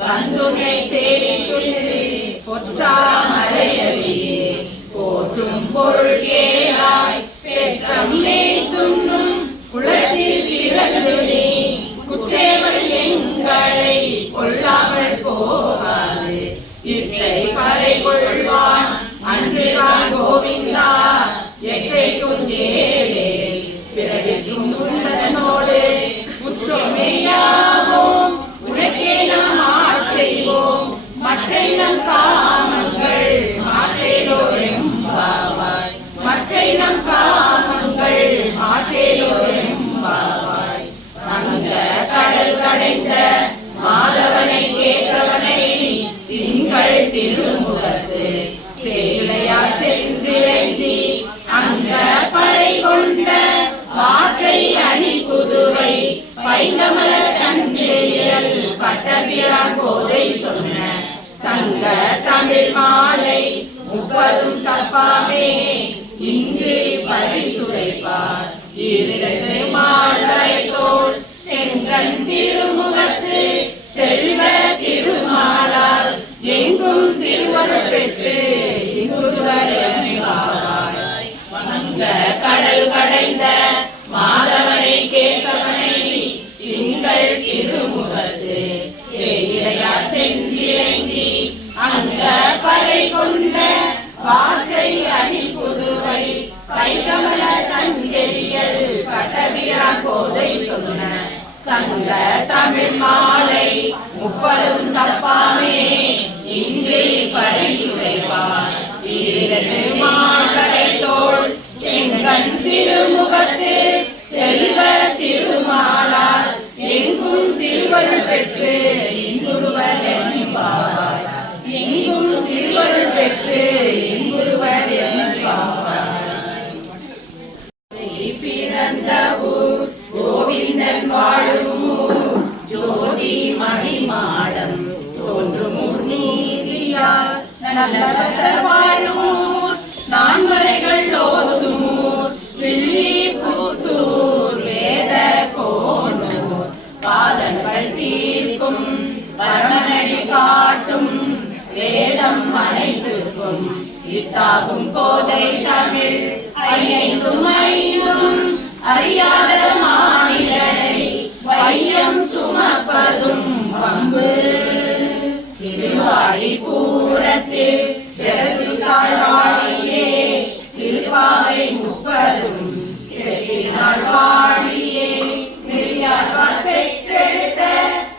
வந்துன்னை சேவித்துள்ளே பொற்றாமரையடியே போற்றும் பொருள் கேளாய். பெற்றம்மை துண்ணும் குலத்தில் பிறந்து நீ குற்றேவல் எங்களை கொள்ளாமல் போகாது. இற்றை பறை கொள்வான் அன்று கால் கோவிந்தா எற்றைக்கும் ஏழே பிறவிக்கும் உந்தனோடு குற்றோமையாவோம். உனக்கே நாம் ஆசைவோம் மற்றை நம் காமங்கள் மாற்றேலோர் எம்பாவாய். மற்றை நம் காமங்கள் மாற்றேலோர் எம்பாவாய். அங்க கடல் கடைந்த மாதவனை கேசவனை திங்கள் திருமுகத்து சேலையார் சென்றிறைஞ்சி அங்க படை கொண்ட மாற்றை அணி புதுவை பைங்கமல தந்தையல் பட்டபிரான் போதை சொன்ன சங்க தமிழ் மாலை 30 தப்பாமே இங்கு பரிசுரைப்பார். 2 மாலை தோள் செங்கன் திருமுகத்து செல்வ திருமாலால் எங்கும் திருவருள் பெற்று வந்த கடல் கடைந்த மாதவனை கேசவனை திங்கள் திருமுகத்து சேயிடையார் சென்றிறைஞ்சி அங்க படை கொண்ட வாற்றை அணி புதுவை பைங்கமல தஞ்செறியல் பட்டபிரான் போதை சொன்ன சங்க தமிழ் மாலை 30 தப்பாமே இன்று பரிசுரைப்பார். 2 மாலை தோள் செங்கன் திருமுகத்து செல்வ திருமாலால் எங்கும் திருவருள் பெற்று இன்புறுவர் எம்பாவாய். எங்கும் திருவருள் பெற்று இன்புறுவர் எம்பாவாய். பிறந்த ஊர் கோவிந்தன் வாழும் ஊர் ஜோதி மணிமாடம் தோன்றும் நீதியார் நல்லவர் வாழும் ஊர் நான்மறைகள் ஓதும் ஊர் வில்லி புத்தூர் வேத கோனூர் பாதங்கள் தீர்க்கும் பரமனடி காட்டும் வேதம் அனைத்துக்கும் இத்தாகும் கோதை தமிழ் 5 அறியாத மாநிலரை வையம் சுமப்பதும் வம்பு. திருவாடி பூரத்து சிறகு தாழ்வாழியே திருப்பாவை 30 சிறப்பினால் வாழியே பெரியார் பெற்றெடுத்த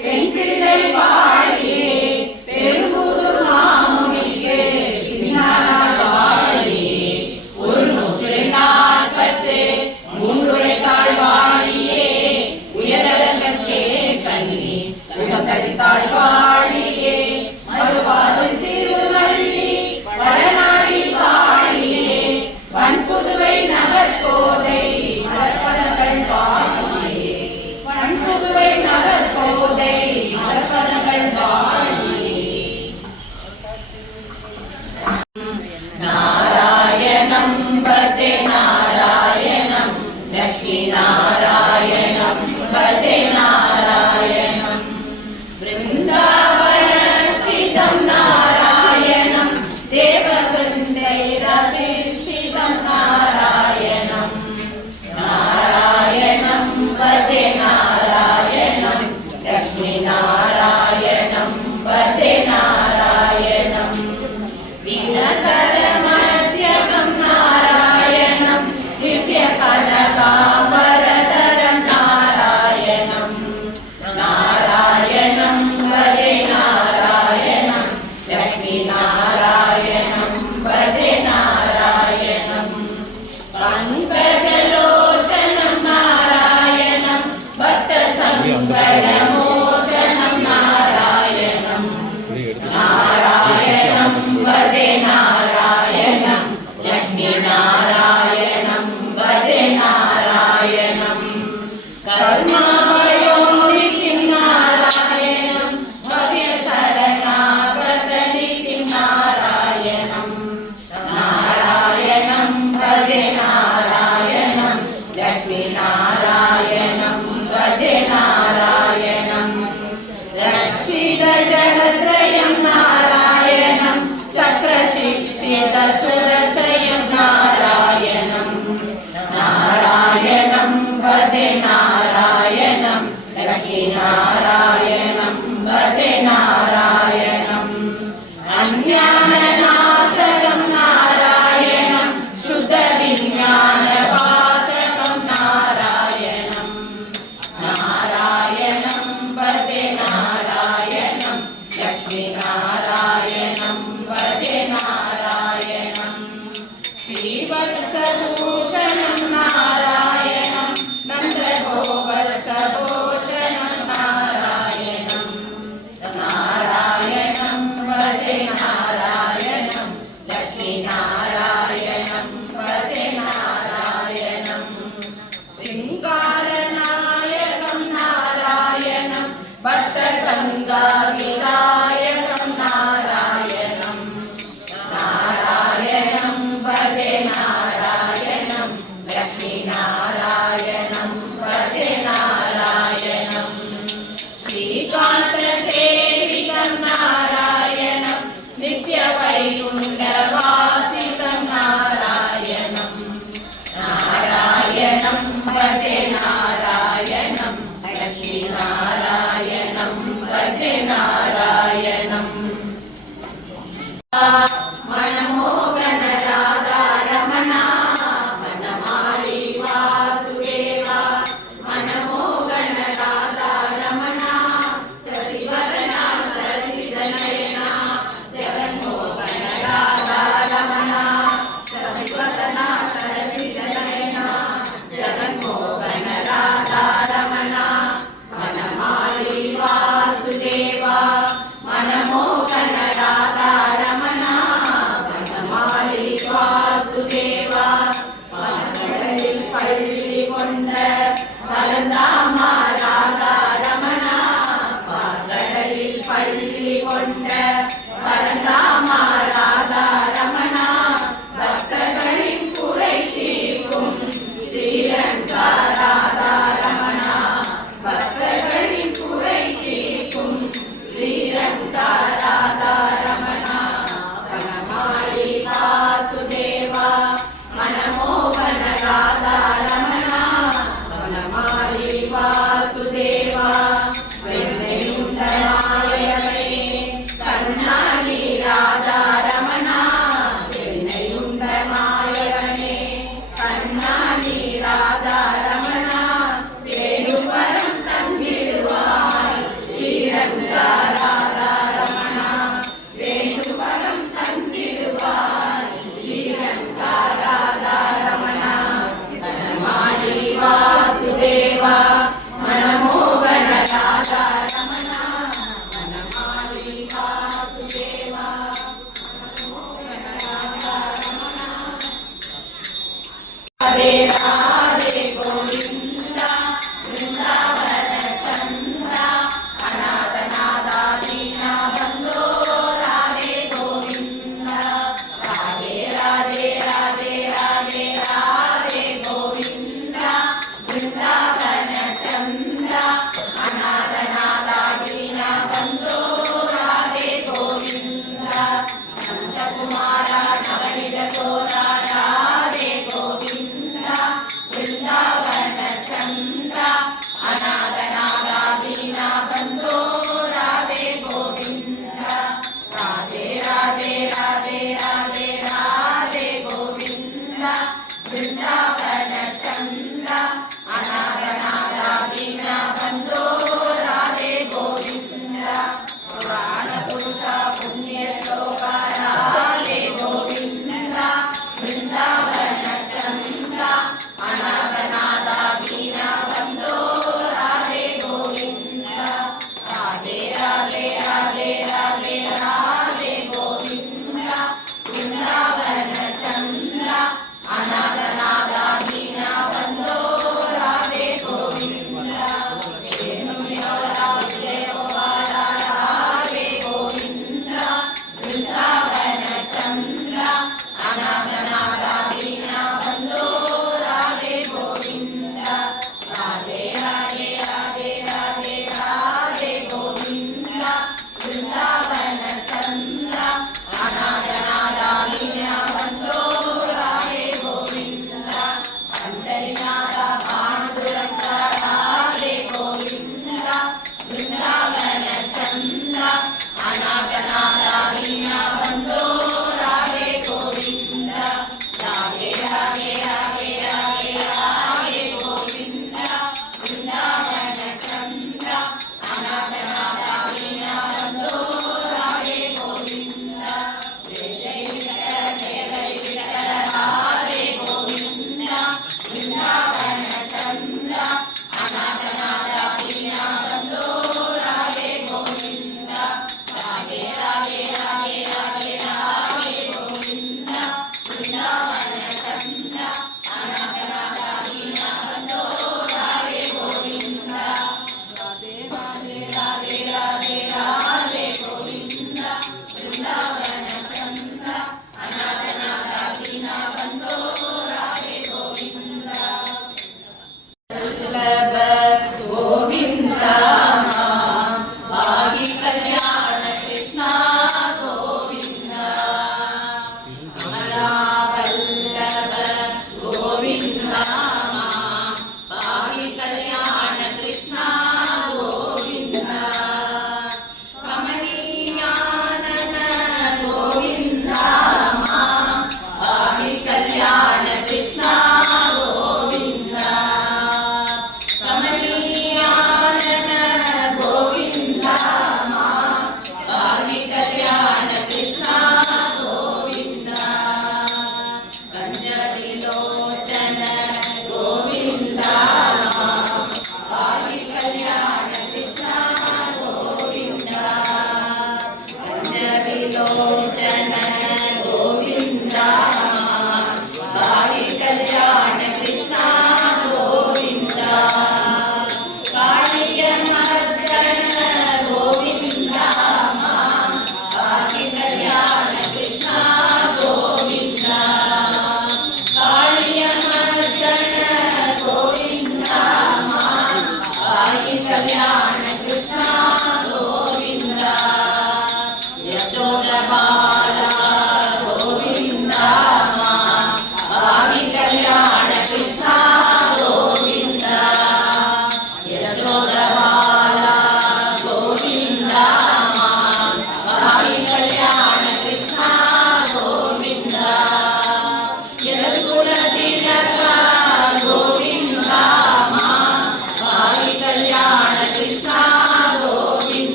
பெண் பிள்ளை வாழியே பெரும்பூர் மாமுனிக்கு பின்னால் வாழியே 143 தாழ்வாழியே உயரங்கத்தே கண்ணி உதத்தடி தாழ்வாழியே மறுவாரும் திருநள்ளி வடநாடி வாழியே வன்புதுவை நகர்கோதை மலர்பதங்கள் வாழியே வன்புதுவை நகர்கோதை மலர்பதங்கள் வாழியே. நாராயணம் பஜே நாராயணம் லக்ஷ்மி நாராயணம் பஜே நாராயணம். பிருந்தா सुरचयं नारायणं नारायणं भजे नारायणं लक्ष्मीनारायणं भजे नारायणम् अज्ञाननाशकं नारायणं शुद्धविज्ञानवासकं नारायणं नारायणं भजे नारायणं लक्ष्मीनारायणं भजे नारायणं श्रीवत्सभूषणं नारायणं नन्दगोवत्सभूषणं नारायणं नारायणं भजे नारायणं लक्ष्मीनारायणं भजे नारायणं शृङ्गारनायकं नारायणं भक्तगङ्गाविनायकं नारायणं नारायणं भजे नारायणं लक्ष्मीनारायणं भजे नारायणं श्रीकान्तसेवितं नारायणं नित्यवैकुण्ठवासितं नारायणं नारायणं भजे नारायणं लक्ष्मीनारायणं भजे नारायणं मनमोहन राधा रमणा मनमाली वासुदेवा मनमोहन राधा रमणा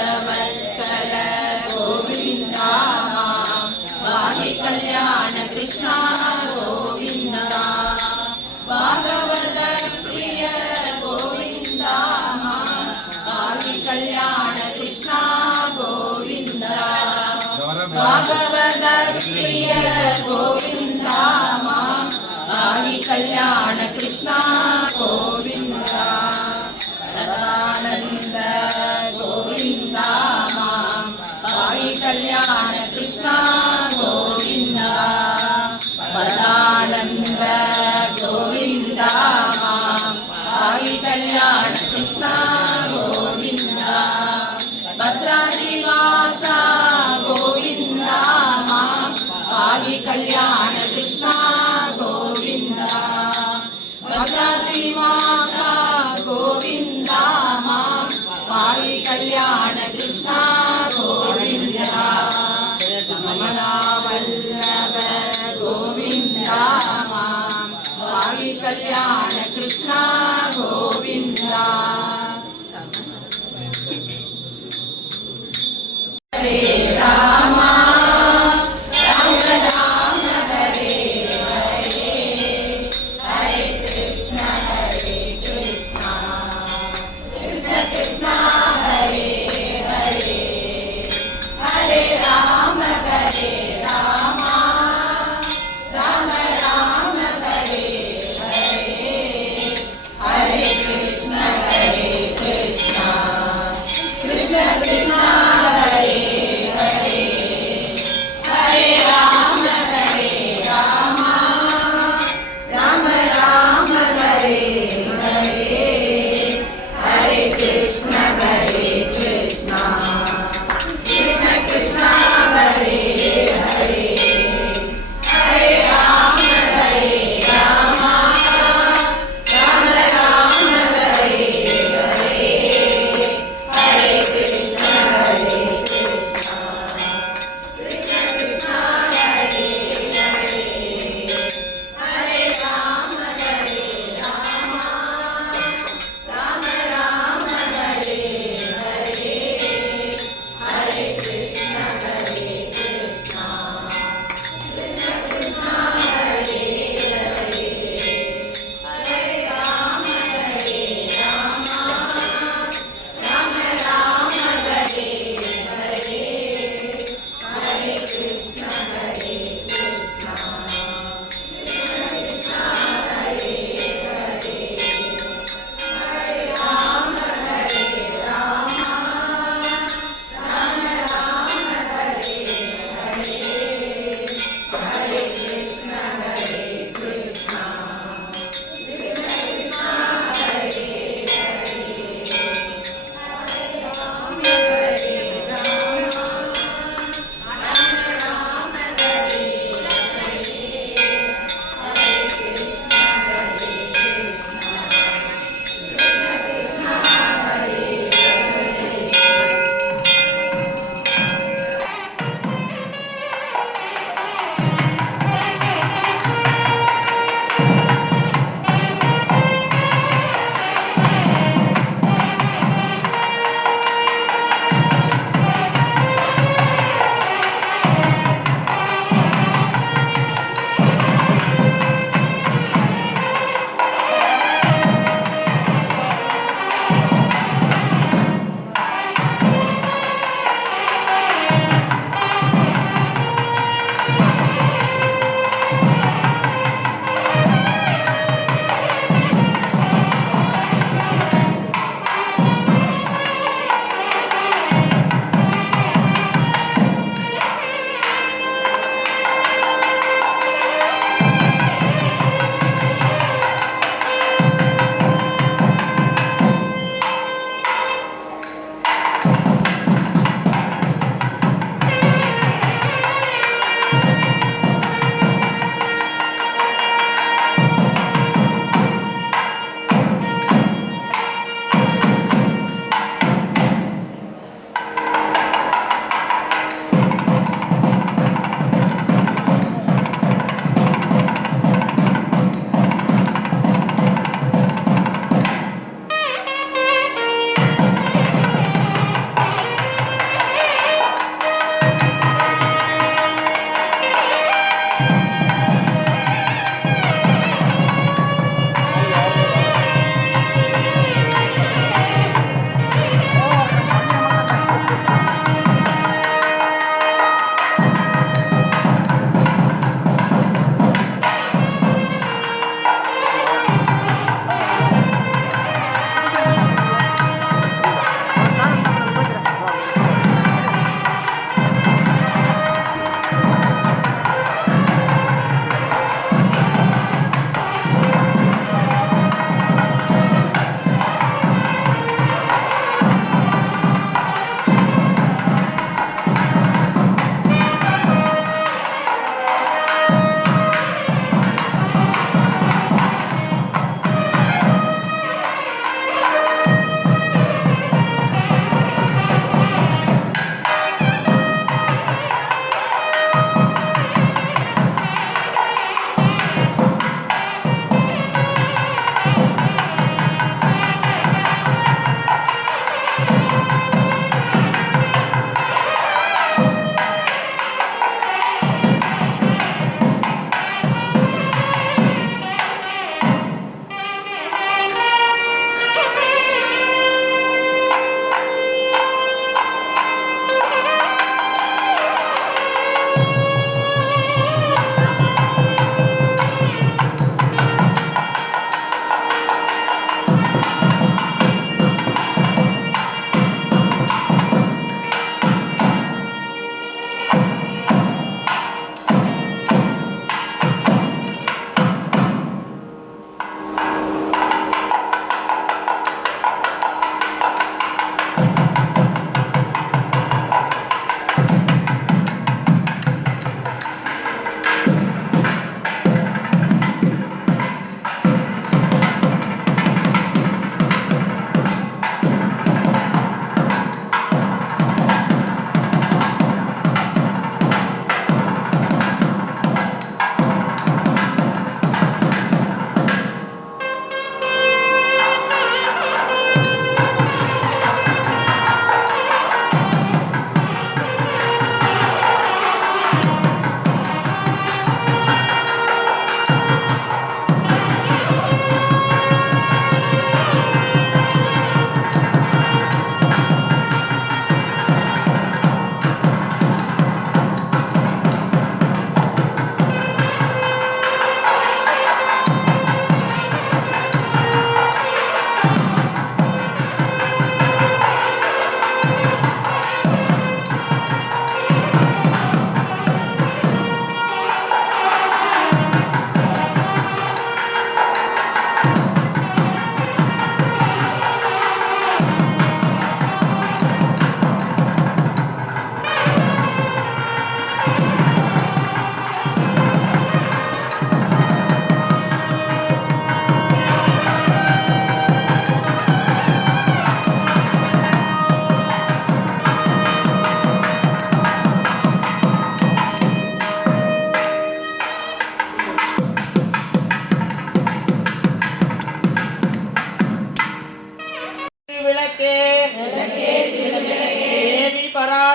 பக்தவத்சல கோவிந்தா பாகி கல்யாண கிருஷ்ணா கோவிந்தா பாகவத பிரிய கோவிந்தா பாகி கல்யாண கிருஷ்ணா கோவிந்தா பாகவத பிரிய கோவிந்தா பாகி கல்யாண கிருஷ்ணா கோவிந்தா சதானந்த கோவிந்தா பாகி கல்யாண கிருஷ்ணா கோவிந்தா பரதானந்த கோவிந்தா பாகி கல்யாண கிருஷ்ணா கோவிந்தா பத்ராதிவாசா கோவிந்தா பாகி கல்யாண கிருஷ்ணா கோவிந்தா பத்ராதிவாசா கோவிந்தா பாகி கல்யாண கிருஷ்ணா கோவிந்தா ரமணா வல்லப கோவிந்தா பாகி கல்யாண கிருஷ்ணா கோவிந்தா ஹரே ராமா ராம ராம ஹரே ஹரே ஹரே கிருஷ்ண கிருஷ்ண கிருஷ்ண ஹரே ஹரே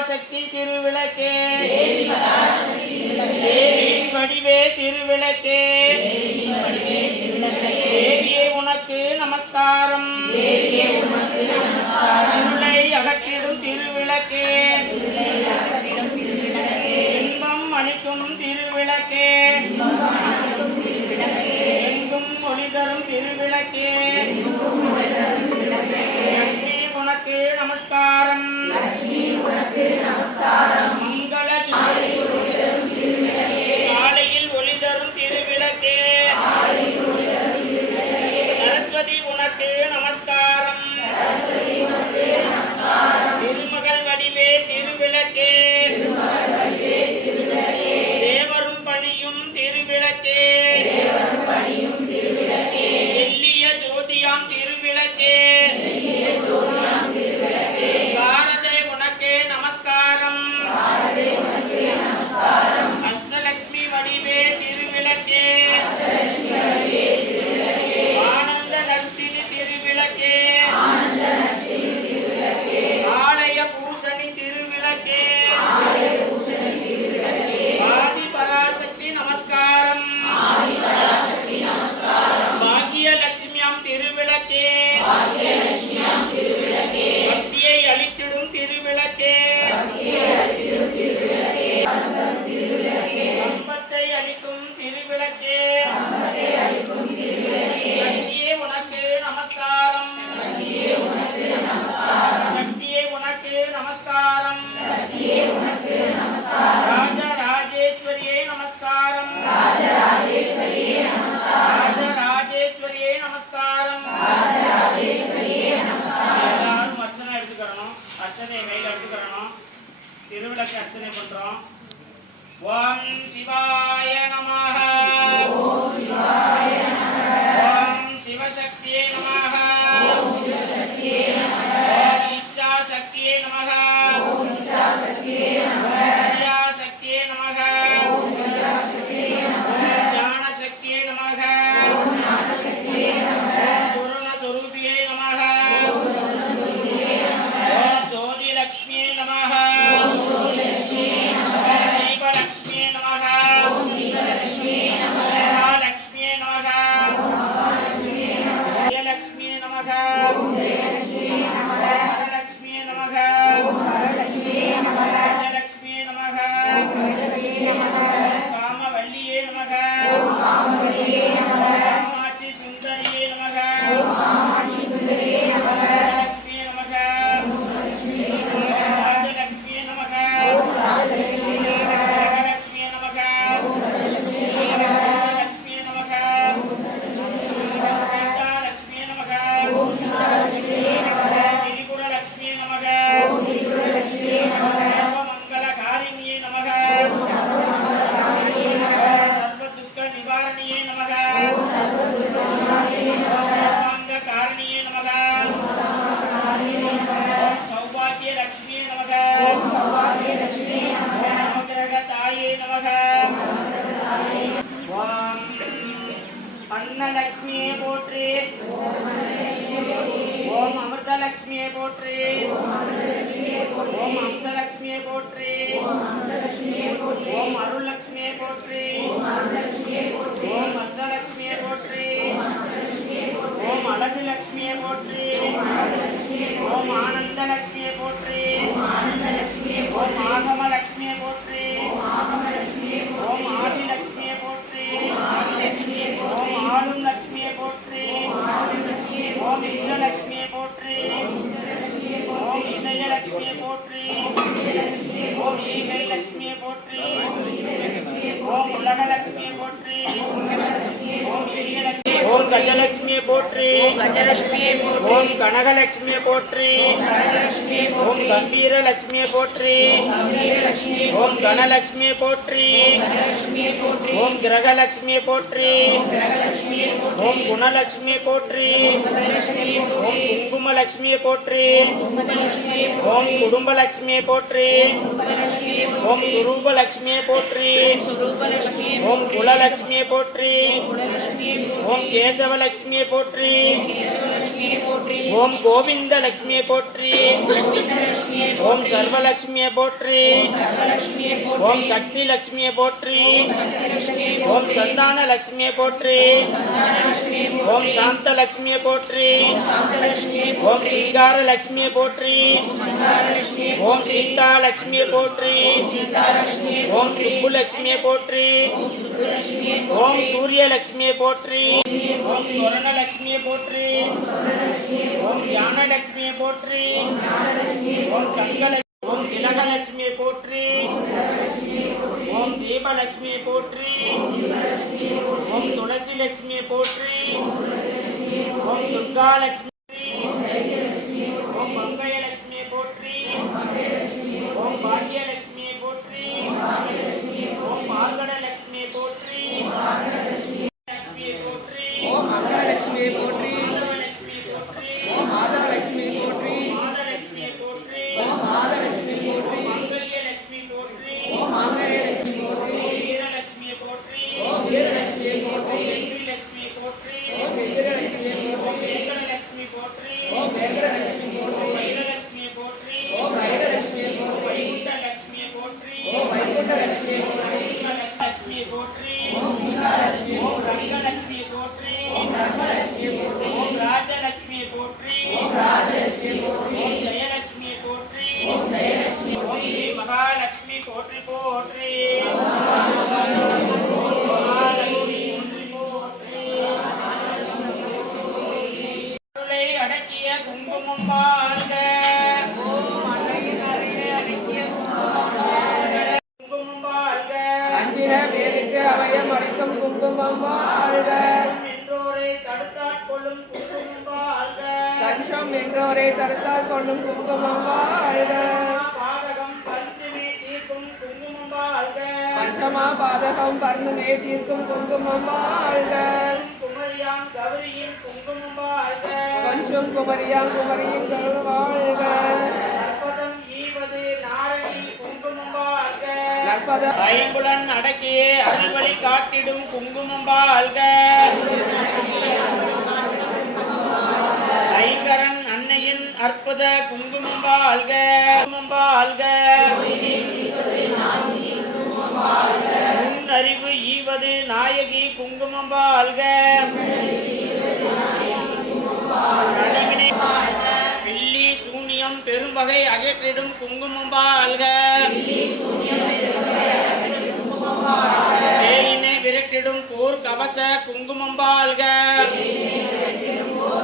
பராசக்தி திருவிளக்கே தேவியின் வடிவே திருவிளக்கே தேவியே உனக்கு நமஸ்காரம் இருளை அகற்றிடும் திருவிளக்கே இன்பம் அளிக்கும் திருவிளக்கே எங்கும் ஒளி தரும் திருவிளக்கே லட்சுமி உனக்கு நமஸ்காரம் மங்கள காலையில் ஒளி தரும் திருவிளக்கே சரஸ்வதி உனக்கு நமஸ்காரம் திருமகள் வடிவே திருவிளக்கே தேவரும் பணியும் திருவிளக்கே எல்லிய ஜோதியாம் திருவிளக்கே சாரதே உனக்கு நமஸ்காரம் அஷ்டலட்சுமி வடிவே திருவிளக்கே ஆனந்த நர்த்தினி திருவிளக்கே ஆலய பூசணி திருவிளக்கே ஆதி பராசக்தி நமஸ்காரம் பாக்கியலட்சுமியாம் திருவிளக்கே பக்தியை அளித்திடும் திருவிளக்கே சம்பத்தை அளிக்கும் திருவிளக்கே சக்தியே உனக்கு நமஸ்காரம் சக்தியே உனக்கு நமஸ்காரம் ராஜராஜேஸ்வரியே நமஸ்காரம் ராஜராஜேஸ்வரியே நமஸ்காரம் எல்லாரும் அர்ச்சனை எடுத்துக்கிறணும் அர்ச்சனை கையில் எடுத்துக்கிறணும் திருவிளக்கு அர்ச்சனை பண்றோம் ஓம் சிவாய நமஹ ஓம் சிவசக்தியே நமஹ ஓம் இச்சாசக்தியே நமஹ ஓம் கிரியாசக்தியே நமஹ ஓம் ஞானசக்தியே நமஹ ஓம் பூர்ணஸ்வரூபியே நமஹ ஓம் ஜோதிலக்ஷ்மியே நமஹ ஓம் தீபலக்ஷ்மியே நமஹ ஓம் மகாலக்ஷ்மியே நமஹ ஜெயலக்ஷ்மியே நமஹ வரலக்ஷ்மியே நமஹ ராஜலக்ஷ்மியே நமஹ காமவல்லியே நமஹ காமாட்சி சுந்தரியே நமஹ லக்ஷ்மியே நமஹ ராஜலக்ஷ்மியே நமஹ வரலக்ஷ்மியே நமஹ லக்ஷ்மியே நமஹ சீதாலக்ஷ்மியே நமஹ திரிபுரலக்ஷ்மியே நமஹ சர்வமங்களகாரிணியே நமஹ சர்வதுக்க நிவாரணியே நமஹ சர்வாங்ககாரிணியே நமஹ சௌபாகியலக்ஷ்மியே நமஹ நவகிரகதாயே நமஹ ஓம் அன்னலக்ஷ்மியே போற்றி ஓம் அமிர்தலக்ஷ்மியே போற்றி ஓம் அம்சலக்ஷ்மியே போற்றி ஓம் அருள்லக்ஷ்மியே போற்றி ஓம் அஷ்டலக்ஷ்மியே போற்றி ஓம் அழகுலக்ஷ்மியே போற்றி ஓம் ஆனந்தலக்ஷ்மியே போற்றி ஓம் ஆகமலக்ஷ்மியே போற்றி ஓம் ஆதிலக்ஷ்மியே போற்றி ஓம் ஆளும் லக்ஷ்மியே போற்றி ஓம் இஷ்டலக்ஷ்மியே போற்றி ஓம் இதயலக்ஷ்மியே போற்றி ஓம் ஈகை லக்ஷ்மியே போற்றி ஓம் உலகலக்ஷ்மியே போற்றி ஓம் எளியலக்ஷ்மி ஓம் கஜலக்ஷ்மியே போற்றி ஓம் கனகலக்ஷ்மியே போற்றி ஓம் கம்பீரலக்ஷ்மியே போற்றி ஓம் கனலக்ஷ்மியே போற்றி ஓம் கிரகலக்ஷ்மியே போற்றி ஓம் குணலக்ஷ்மியே போற்றி ஓம் குங்குமலக்ஷ்மியே போற்றி ஓம் குடும்பலக்ஷ்மியே போற்றி ஓம் சுரூபலக்ஷ்மியே போற்றி ஓம் குலலக்ஷ்மியே போற்றி ஓம் கேசவலக்ஷ்மியே போற்றி ஓம் கோவிந்த லட்சுமியை போற்றி. ஓம் சர்வலட்சுமியை போற்றி. ஓம் சக்தி லட்சுமியை போற்றி. ஓம் சந்தான லட்சுமியை போற்றி. ஓம் சாந்த லட்சுமியை போற்றி. ஓம் சிங்கார லட்சுமியை போற்றி. ஓம் சீதா லட்சுமியை போற்றி. ஓம் சுப்பு லட்சுமியை போற்றி. ஓம் சூரிய லட்சுமியை போற்றி. ஓம் சொரண லட்சுமியை போற்றி. ஓம் ஞான லட்சுமியை போற்றி. ஓம் தங்க ஓம் திலகலட்சுமியை போற்றி. ஓம் தீபலட்சுமியை போற்றி. ஓம் துளசி லட்சுமியை போற்றி. ஓம் துர்கா லட்சுமி. ஓம் மங்கய லட்சுமியை போற்றி. ஓம் பாக்யலட்சுமியை போற்றி. ஓம் மார்கட லட்சுமியை போற்றி. லட்சுமியை போற்றி. ஓம் மகாலட்சுமியை போற்றி. லட்சுமியை போற்றி. ஓம் மாதாலட்சுமியை போற்றி. மாதலட்சுமியை போற்றி. ஓம் மாதலட்சுமி போற்றி. மங்கல்ய லட்சுமி போற்றி. ஓம் மாங்கல்யலட்சுமி போற்றி. வீரலட்சுமியை போற்றி. ஓம் வீரலட்சுமியை போற்றி. லட்சுமியை போற்றி. ஓம் வீரலட்சுமியை போற்றி. வேங்கடலட்சுமி போற்றி. ஓம் வேங்கடலட்சுமி போற்றி. வைரலட்சுமியை போற்றி. ஓம் வைரலட்சுமியை போற்றி. வைகுண்டலட்சுமியை போற்றி. ஓம் வைகுண்டலட்சுமியை போற்றி. லட்சுமியை போற்றி. ஓம் மீனாலட்சுமியை ஓம் போற்றி. ரங்கலட்சுமியை போற்றி. ஓம் ரங்கலட்சுமியை போற்றி. ஓம் ராஜலட்சுமியை போற்றி. ஓம் ராஜலட்சுமியை போற்றி. ஓம் ஜெயலட்சுமியை போற்றி. ஓம் ஜெயலட்சுமியை ஓம் போற்றி. ஸ்ரீ மகாலட்சுமி போற்றி போற்றி. அருளை அடக்கிய குங்குமம் வாழ்க. குங்குமம் வாழ்க. அஞ்சின பேருக்கு அபயம் அளிக்கும் குங்குமம் வாழ்க. என்றோரை தடுத்தாட்கொள்ளும் குங்குமம் வாழ்க. தஞ்சம் என்றோரை தடுத்தால் கொள்ளும் குங்குமம் வாழ்க. பாதகம் பந்துமே தீர்க்கும் குங்குமம் வாழ்க. பஞ்சமா பாதகம் பருந்துமே தீர்க்கும் குங்குமம் வாழ்க. குமரியாம் கௌரியின் குங்குமம் வாழ்க. பஞ்சும் குமரியாம் குமரியும் வாழ்க. நற்பதம் ஈவது நாரணி குங்குமம் வாழ்க. நற்பத ஐம்புலன் அடக்கியே அருள்வழி காட்டிடும் குங்குமம் வாழ்க. ஐங்கரன் அன்னையின் அற்புத குங்குமம் வாழ்க. குங்குமம் வாழ்க. முன்னறிவு ஈவது நாயகி குங்குமம் வாழ்க. நலிவினை பில்லி சூனியம் பெரும்பகை அகற்றிடும் குங்குமம் வாழ்க. பேயினை விரட்டிடும் போர் கவச குங்குமம் வாழ்க.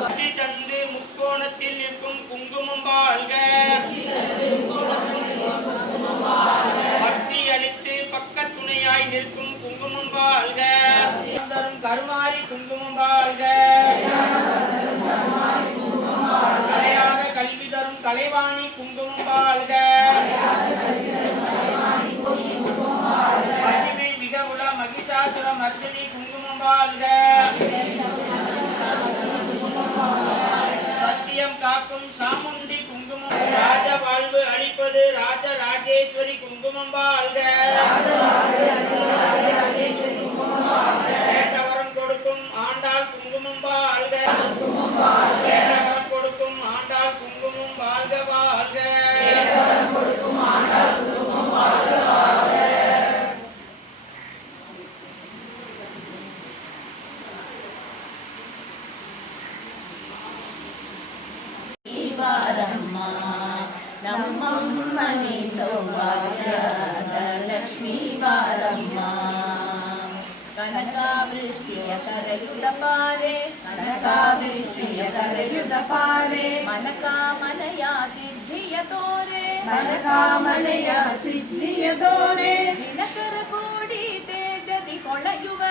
பக்தி தந்து முக்கோணத்தில் நிற்கும் குங்குமம் வாழ்க. பக்தி அளித்து பக்கத்துணையாய் நிற்கும் குங்குமம் வாழ்க. தரும் கருமாரி குங்குமம் வாழ்க. கலையாத கல்வி தரும் கலைவாணி குங்குமம் வாழ்க. மகிமை மிக உல மகிஷாசுர மர்தினி குங்குமம் வாழ்க. சத்தியம் காக்கும் சாமுண்டி குங்குமம். ராஜ வாழ்வு அளிப்பது ராஜ ராஜேஸ்வரி குங்குமம் வாழ்க. கேட்டவரம் கொடுக்கும் ஆண்டாள் குங்குமம் வாழ்க. கேட்டவரம் கொடுக்கும் ஆண்டாள் குங்குமம் வாழ்க வாழ்க. వారమ్మా నమ్మమ్మని సౌభాగ్యద లక్ష్మీ వారమ్మా కనకావృష్టియ కరయుత పారే కనకావృష్టియ కరయుత పారే మనకామనయా సిద్ధియ తోరే మనకామనయా సిద్ధియ తోరే ದಿನಕರ ಕೋಡಿ ತೇಜದಿ ಕೊಳೆಯುವ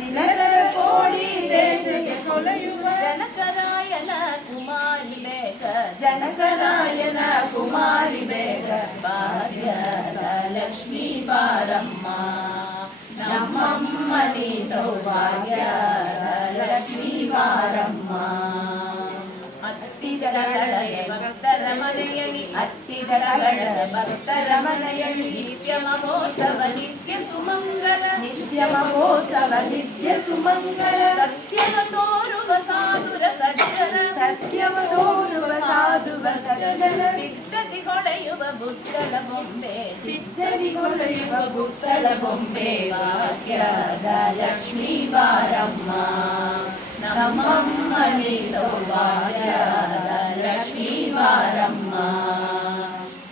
ದಿನಕರ ಕೋಡಿ ತೇಜದಿ ಕೊಳೆಯುವ ಜನಕರಾಯನ ಕುಮಾರಿ ಬೇಗ ಜನಕರಾಯನ ಕುಮಾರಿ ಬೇಗ ಭಾಗ್ಯದ ಲಕ್ಷ್ಮೀ ಬಾರಮ್ಮ ನಮ್ಮಮ್ಮನಿ ಸೌಭಾಗ್ಯದ ಲಕ್ಷ್ಮೀ ಬಾರಮ್ಮ ಹತ್ತಿದರಳಯ ಭಕ್ತರ ಮನೆಯಲ್ಲಿ ಹತ್ತಿದರಳ ಭಕ್ತರ ಮನೆಯಲ್ಲಿ ನಿತ್ಯ ಮಹೋತ್ಸವ ನಿತ್ಯ ಸುಮಂಗಲ ನಿತ್ಯ ಮಹೋತ್ಸವ ನಿತ್ಯ ಸುಮಂಗಲ ಸತ್ಯವ ತೋರುವ ಸಾಧುರ ಸಜ್ಜನ ಸತ್ಯವ ತೋರುವ ಬುತ್ತಲ ಬೊಂಬೆ ಸಿದ್ಧರಿಗೊಳ್ಳುವ ಬುತ್ತಲ ಬೊಂಬೆ ಭಾಗ್ಯದ ಲಕ್ಷ್ಮೀ ಬಾರಮ್ಮ ನಮ್ಮಮ್ಮನಿ ಸೌಭಾಗ್ಯದ ಲಕ್ಷ್ಮೀ ಬಾರಮ್ಮ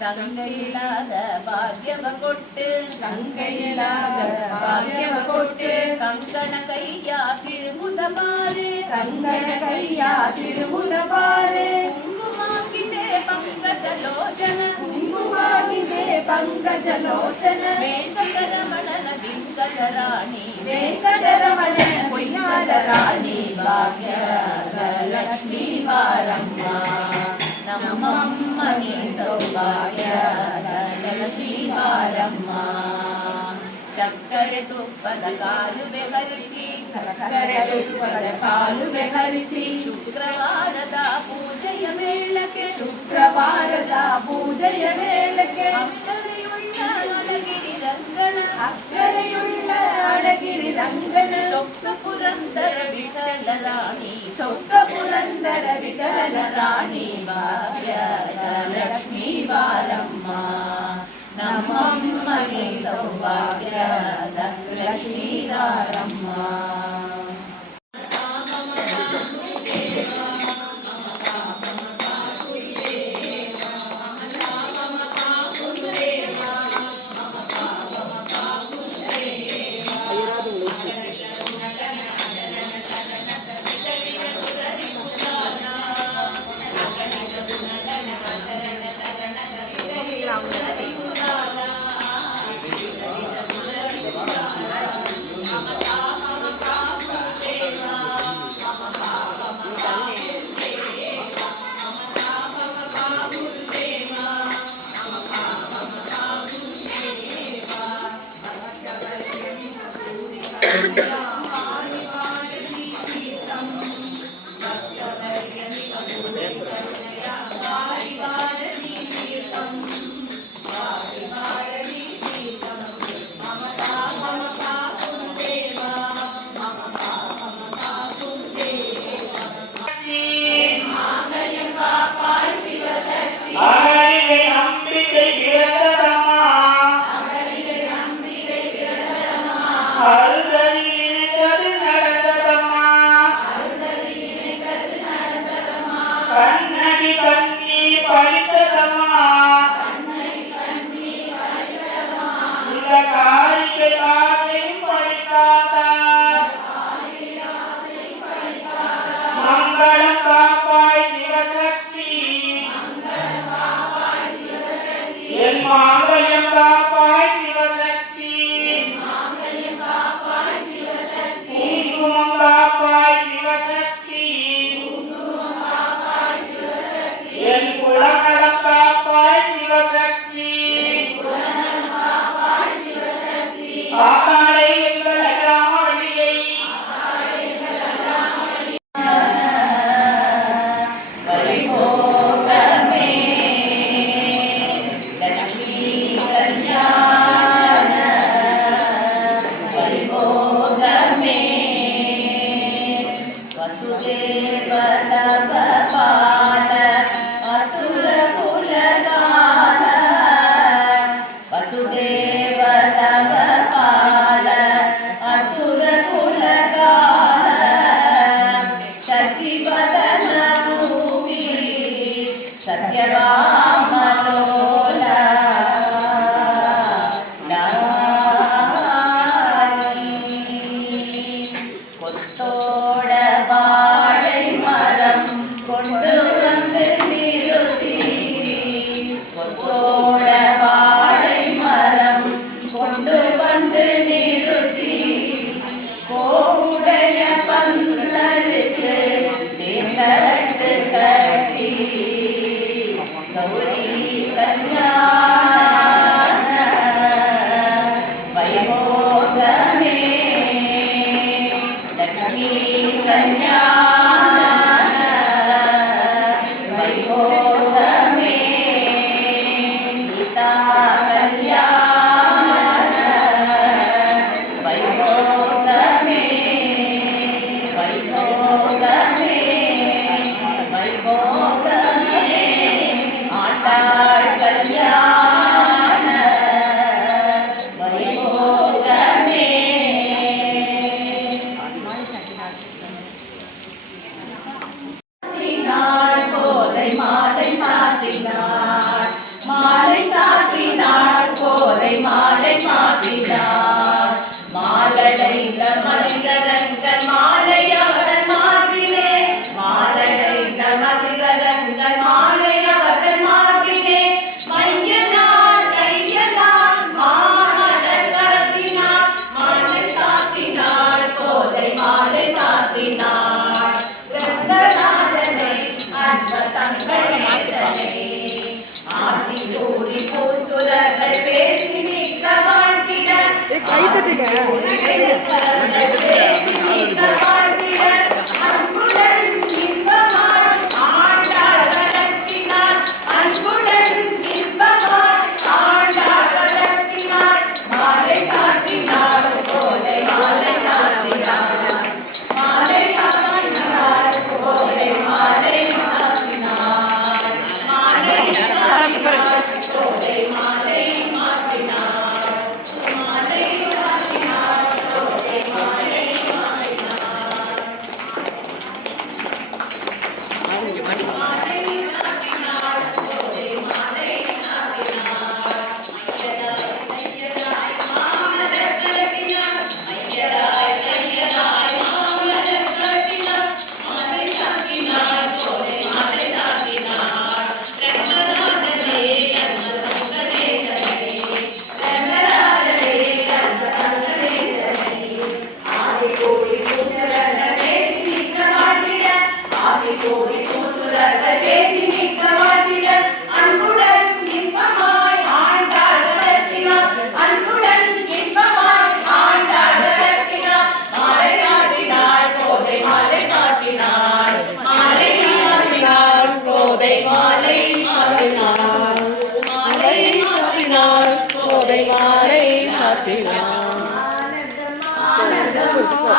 சங்கையிலாத பாக்யவ கொட்டு சங்கையிலாத பாக்யவ கொட்டு கங்கண கையா திருமுதபாரு கங்கண கையா திருமுதபாரு குங்குமாಗಿದೆ ಪಂಕಜಲೋಚನ ಕುಂಕುಮಾಗಿದೆ ಪಂಕಜಲೋಚನ ವೆಂಕಟರಮಣನ ವೆಂಕಟರಾಣಿ ವೆಂಕಟರಮಣನ ಕೊಯ್ಯಾದ ರಾಣಿ ಭಾಗ್ಯದ ಲಕ್ಷ್ಮೀ ಬಾರಮ್ಮ ನಮ್ಮಮ್ಮನಿ ಸೌಭಾಗ್ಯದ ಲಕ್ಷ್ಮೀ ಬಾರಮ್ಮ ಸಕ್ಕರೆ ತುಪ್ಪದ ಕಾಲು ಬೆವರಿಸಿ ಸಕ್ಕರೆ ತುಪ್ಪದ ಕಾಲು ಬೆವರಿಸಿ ಶುಕ್ರವಾರದ ಪೂಜೆಯ ವೇಳಕ್ಕೆ ಶುಕ್ರವಾರದ ಪೂಜೆಯ ವೇಳಕ್ಕೆ ಅಕ್ಕರೆಯುಳ್ಳ ಅಳಗಿರಿ ರಂಗನ ಅಕ್ಕರೆಯುಳ್ಳ ಅಳಗಿರಿ ರಂಗನ ಸೊಕ್ಕ ಪುರಂದರ ವಿಠಲ ರಾಣಿ ಸೊಕ್ಕ ಪುರಂದರ ವಿಠಲ ರಾಣಿ ಭಾಗ್ಯದ ಲಕ್ಷ್ಮೀ ಬಾರಮ್ಮ ನಮ್ಮಮ್ಮನಿ ಸೌಭಾಗ್ಯದ ಲಕ್ಷ್ಮೀ ಬಾರಮ್ಮ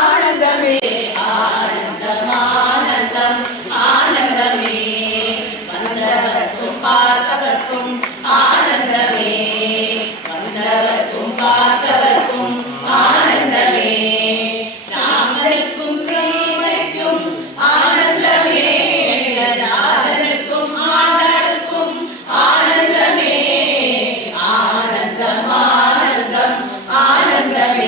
ஆனந்தமே ஆனந்தம் ஆனந்தம் ஆனந்தமே வந்தவர்க்கும் பார்த்தவர்க்கும் ஆனந்தமே வந்தவர்க்கும் பார்த்தவர்க்கும் ஆனந்தமே ராமனுக்கும் சீதைக்கும் ஆனந்தமே ராஜனுக்கும் ஆண்டாளுக்கும் ஆனந்தமே ஆனந்தம் ஆனந்தம் ஆனந்தமே.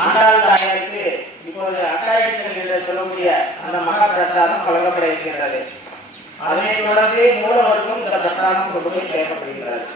ஆண்டாள் தாயாருக்கு இப்போது அட்டாயட்சன் என்று சொல்லக்கூடிய அந்த மகா பிரசாதம் வழங்கப்பட இருக்கின்றது. அதனைத் தொடர்ந்து மூலவருக்கும் இந்த பிரசாதம் கொண்டு போய் சேர்க்கப்படுகிறது.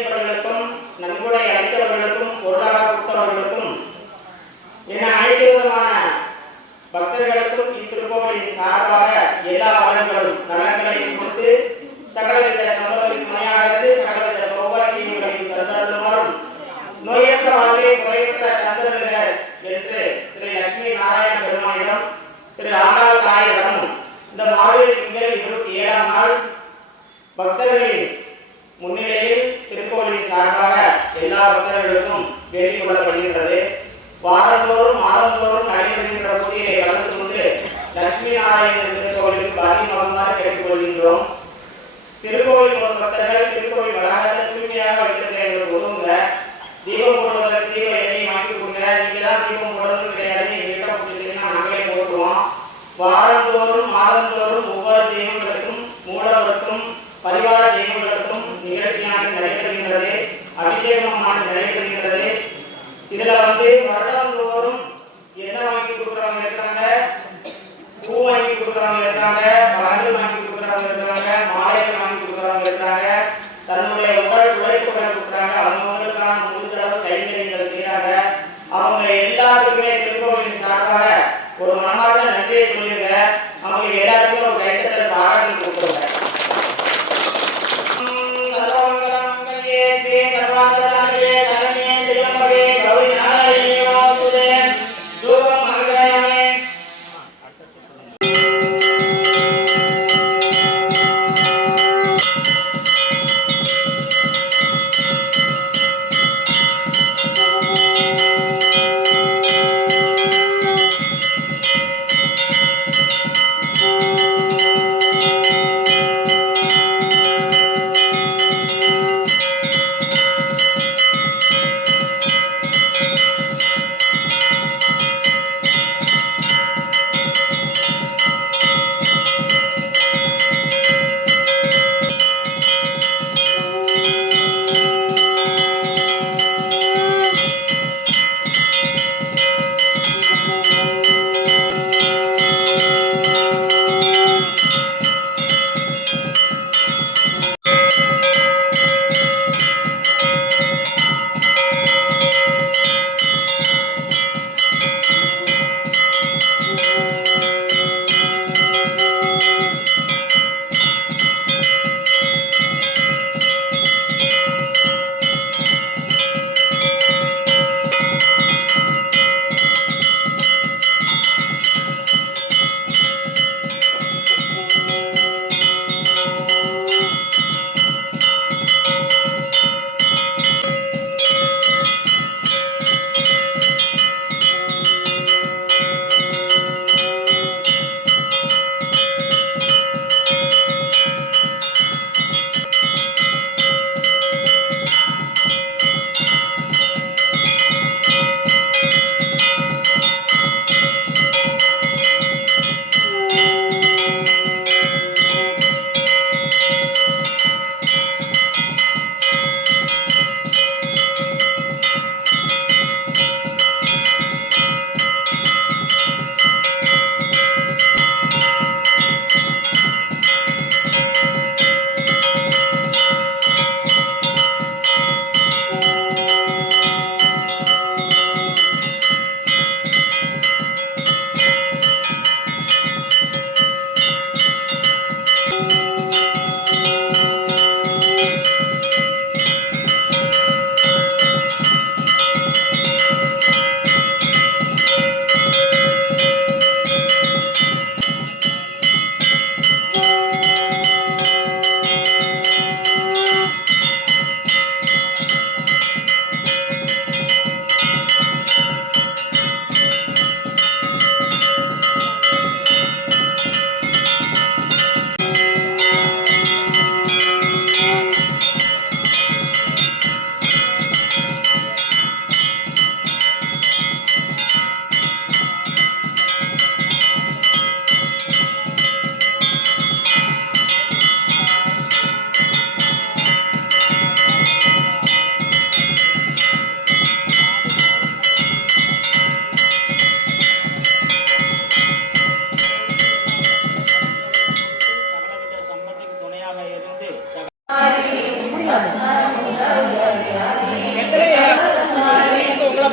செய்தவர்களுக்கும் நன்கொடை அளித்தவர்களுக்கும் பொருளாக கொடுத்தவர்களுக்கும் என அனைத்து விதமான பக்தர்களுக்கும் இத்திருக்கோவிலின் சார்பாக எல்லா வளங்களும் நலன்களையும் கொடுத்து சகலவித சம்பவத்தின் துணையாக சகலவித சௌபாகியங்களையும் தந்தருமாறும் நோயற்ற வாழ்க்கை குறையற்ற தந்தருங்கள் என்று திரு லட்சுமி நாராயண பெருமானிடம் திரு ஆண்டாள் தாயிடம் இந்த மார்கழி திங்கள் 27ஆம் நாள் பக்தர்களின் முன்னிலையில் திருக்கோவிலின் சார்பாக எல்லா பக்தர்களுக்கும் வேண்டிக் கொள்ளப்படுகின்றது. வாரந்தோறும் மாதந்தோறும் நடைபெறுகின்ற பூஜையை கலந்து கொண்டு லட்சுமி நாராயணன் திருக்கோவிலுக்கு பாக்கியமாகுமாறு கேட்டுக் கொள்கின்றோம். திருக்கோவில் பக்தர்கள் திருக்கோவில் வளாகத்தை தூய்மையாக வைத்திருக்க எங்களுக்கு உதவுங்க. தீபம் போடுவதற்கு தீப எண்ணெயை வாங்கி கொடுங்க. நீங்க தான் தீபம் போடுறது கிடையாது, எங்கிட்ட கொடுத்தீங்கன்னா நாங்களே போட்டுருவோம். வாரந்தோறும் மாதந்தோறும் ஒவ்வொரு தெய்வங்களுக்கும் மூலவருக்கும் பரிவார தெய்வங்களுக்கும் நிகழ்ச்சியானது நடைபெறுகின்றது. அபிஷேகமானது நடைபெறுகின்றது. இதுல வருடந்தோறும் என்ன வாங்கி கொடுக்குறவங்க இருக்காங்க, பூ வாங்கி கொடுக்குறவங்க இருக்காங்க, பழங்கள் வாங்கி கொடுக்குறவங்க இருக்காங்க, மாலைகள் வாங்கி கொடுக்குறவங்க இருக்காங்க, தன்னுடைய உடல் உழைப்புகள் கொடுக்குறாங்க, அவங்களுக்கான முடிஞ்சளவு கைங்கரியங்கள் செய்யறாங்க. அவங்க எல்லாத்துக்குமே திருக்கோவிலின் சார்பாக ஒரு மனமார்ந்த நன்றியை சொல்லுங்க. அவங்க எல்லாருக்குமே ஒரு கைத்தட்டல் பாராட்டு கொடுக்குறாங்க.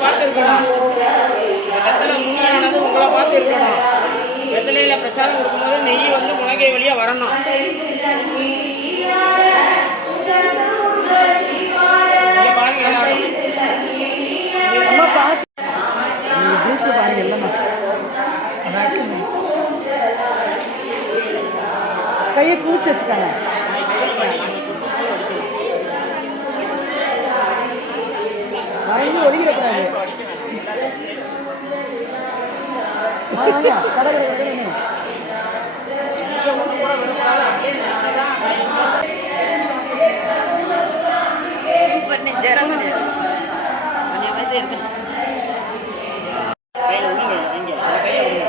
பார்த்து இருக்கணும். வெத்தலை முன்னானது உங்களை பார்த்து இருக்கணும். வெத்தலையில் பிரசாதம் கொடுக்கும்போது நெய் வந்து முழங்கை வழியாக வரணும். கையை கூச்சி வச்சுக்காங்க. வாங்கி ஒடிக்கிறக்கூடாது. கடற்கரை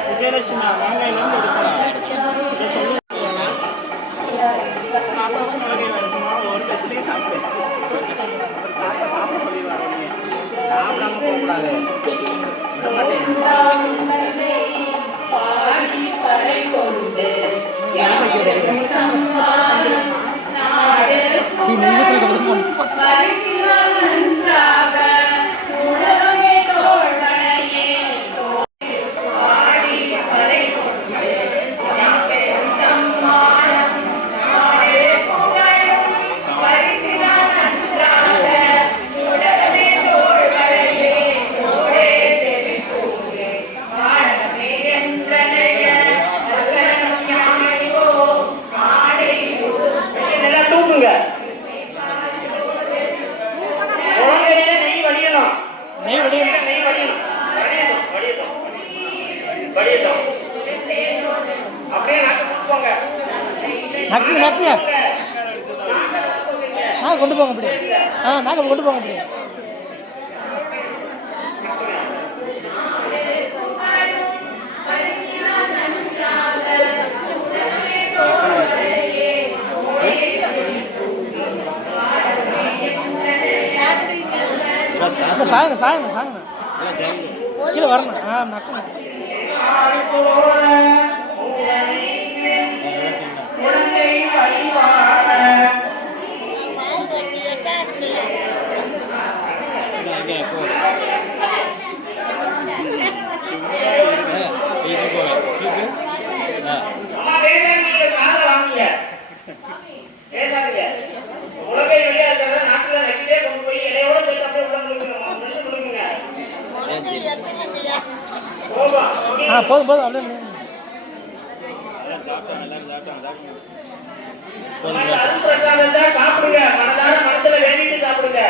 விஜயலட்சுமி வாங்கையிலேருந்து எடுக்கலாம். ஒரு கத்திலே சாப்பிடு. சாப்பிட சொல்லிடுவாங்க. சாப்பிடாம போகக்கூடாது. நக்குங்க நக்குங்க. கொண்டு போங்க அப்படி. நாங்கள் கொண்டு போங்க அப்படி. சாயங்க சாயங்க சாயங்க கீழே வரணும். நக்குங்க. போதும் போதும் அப்படியே சாப்பிடுங்க. மனதார மனசுல வேண்டிட்டு சாப்பிடுங்க.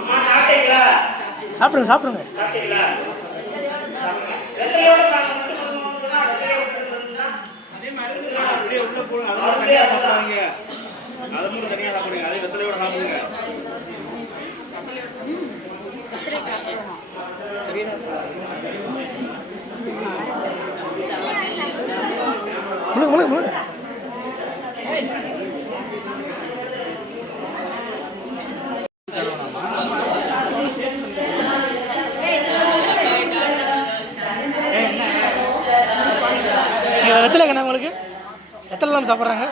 அம்மா சாப்பிட்டீங்களா? சாப்பிடுங்க சாப்பிடுங்க. சாப்பிட்டீங்களா? அதே மாதிரி அப்படியே உள்ள போடுங்க. அதோட தனியாக சாப்பிடாதீங்க. அதை மட்டும் தனியாக சாப்பிடுங்க. அதே வெத்தலையோட சாப்பிடுங்க. முழுங்க முழுங்க முழுங்க. வெத்தலை கண்ணா உங்களுக்கு? வெத்தலை சாப்பிட்றாங்க.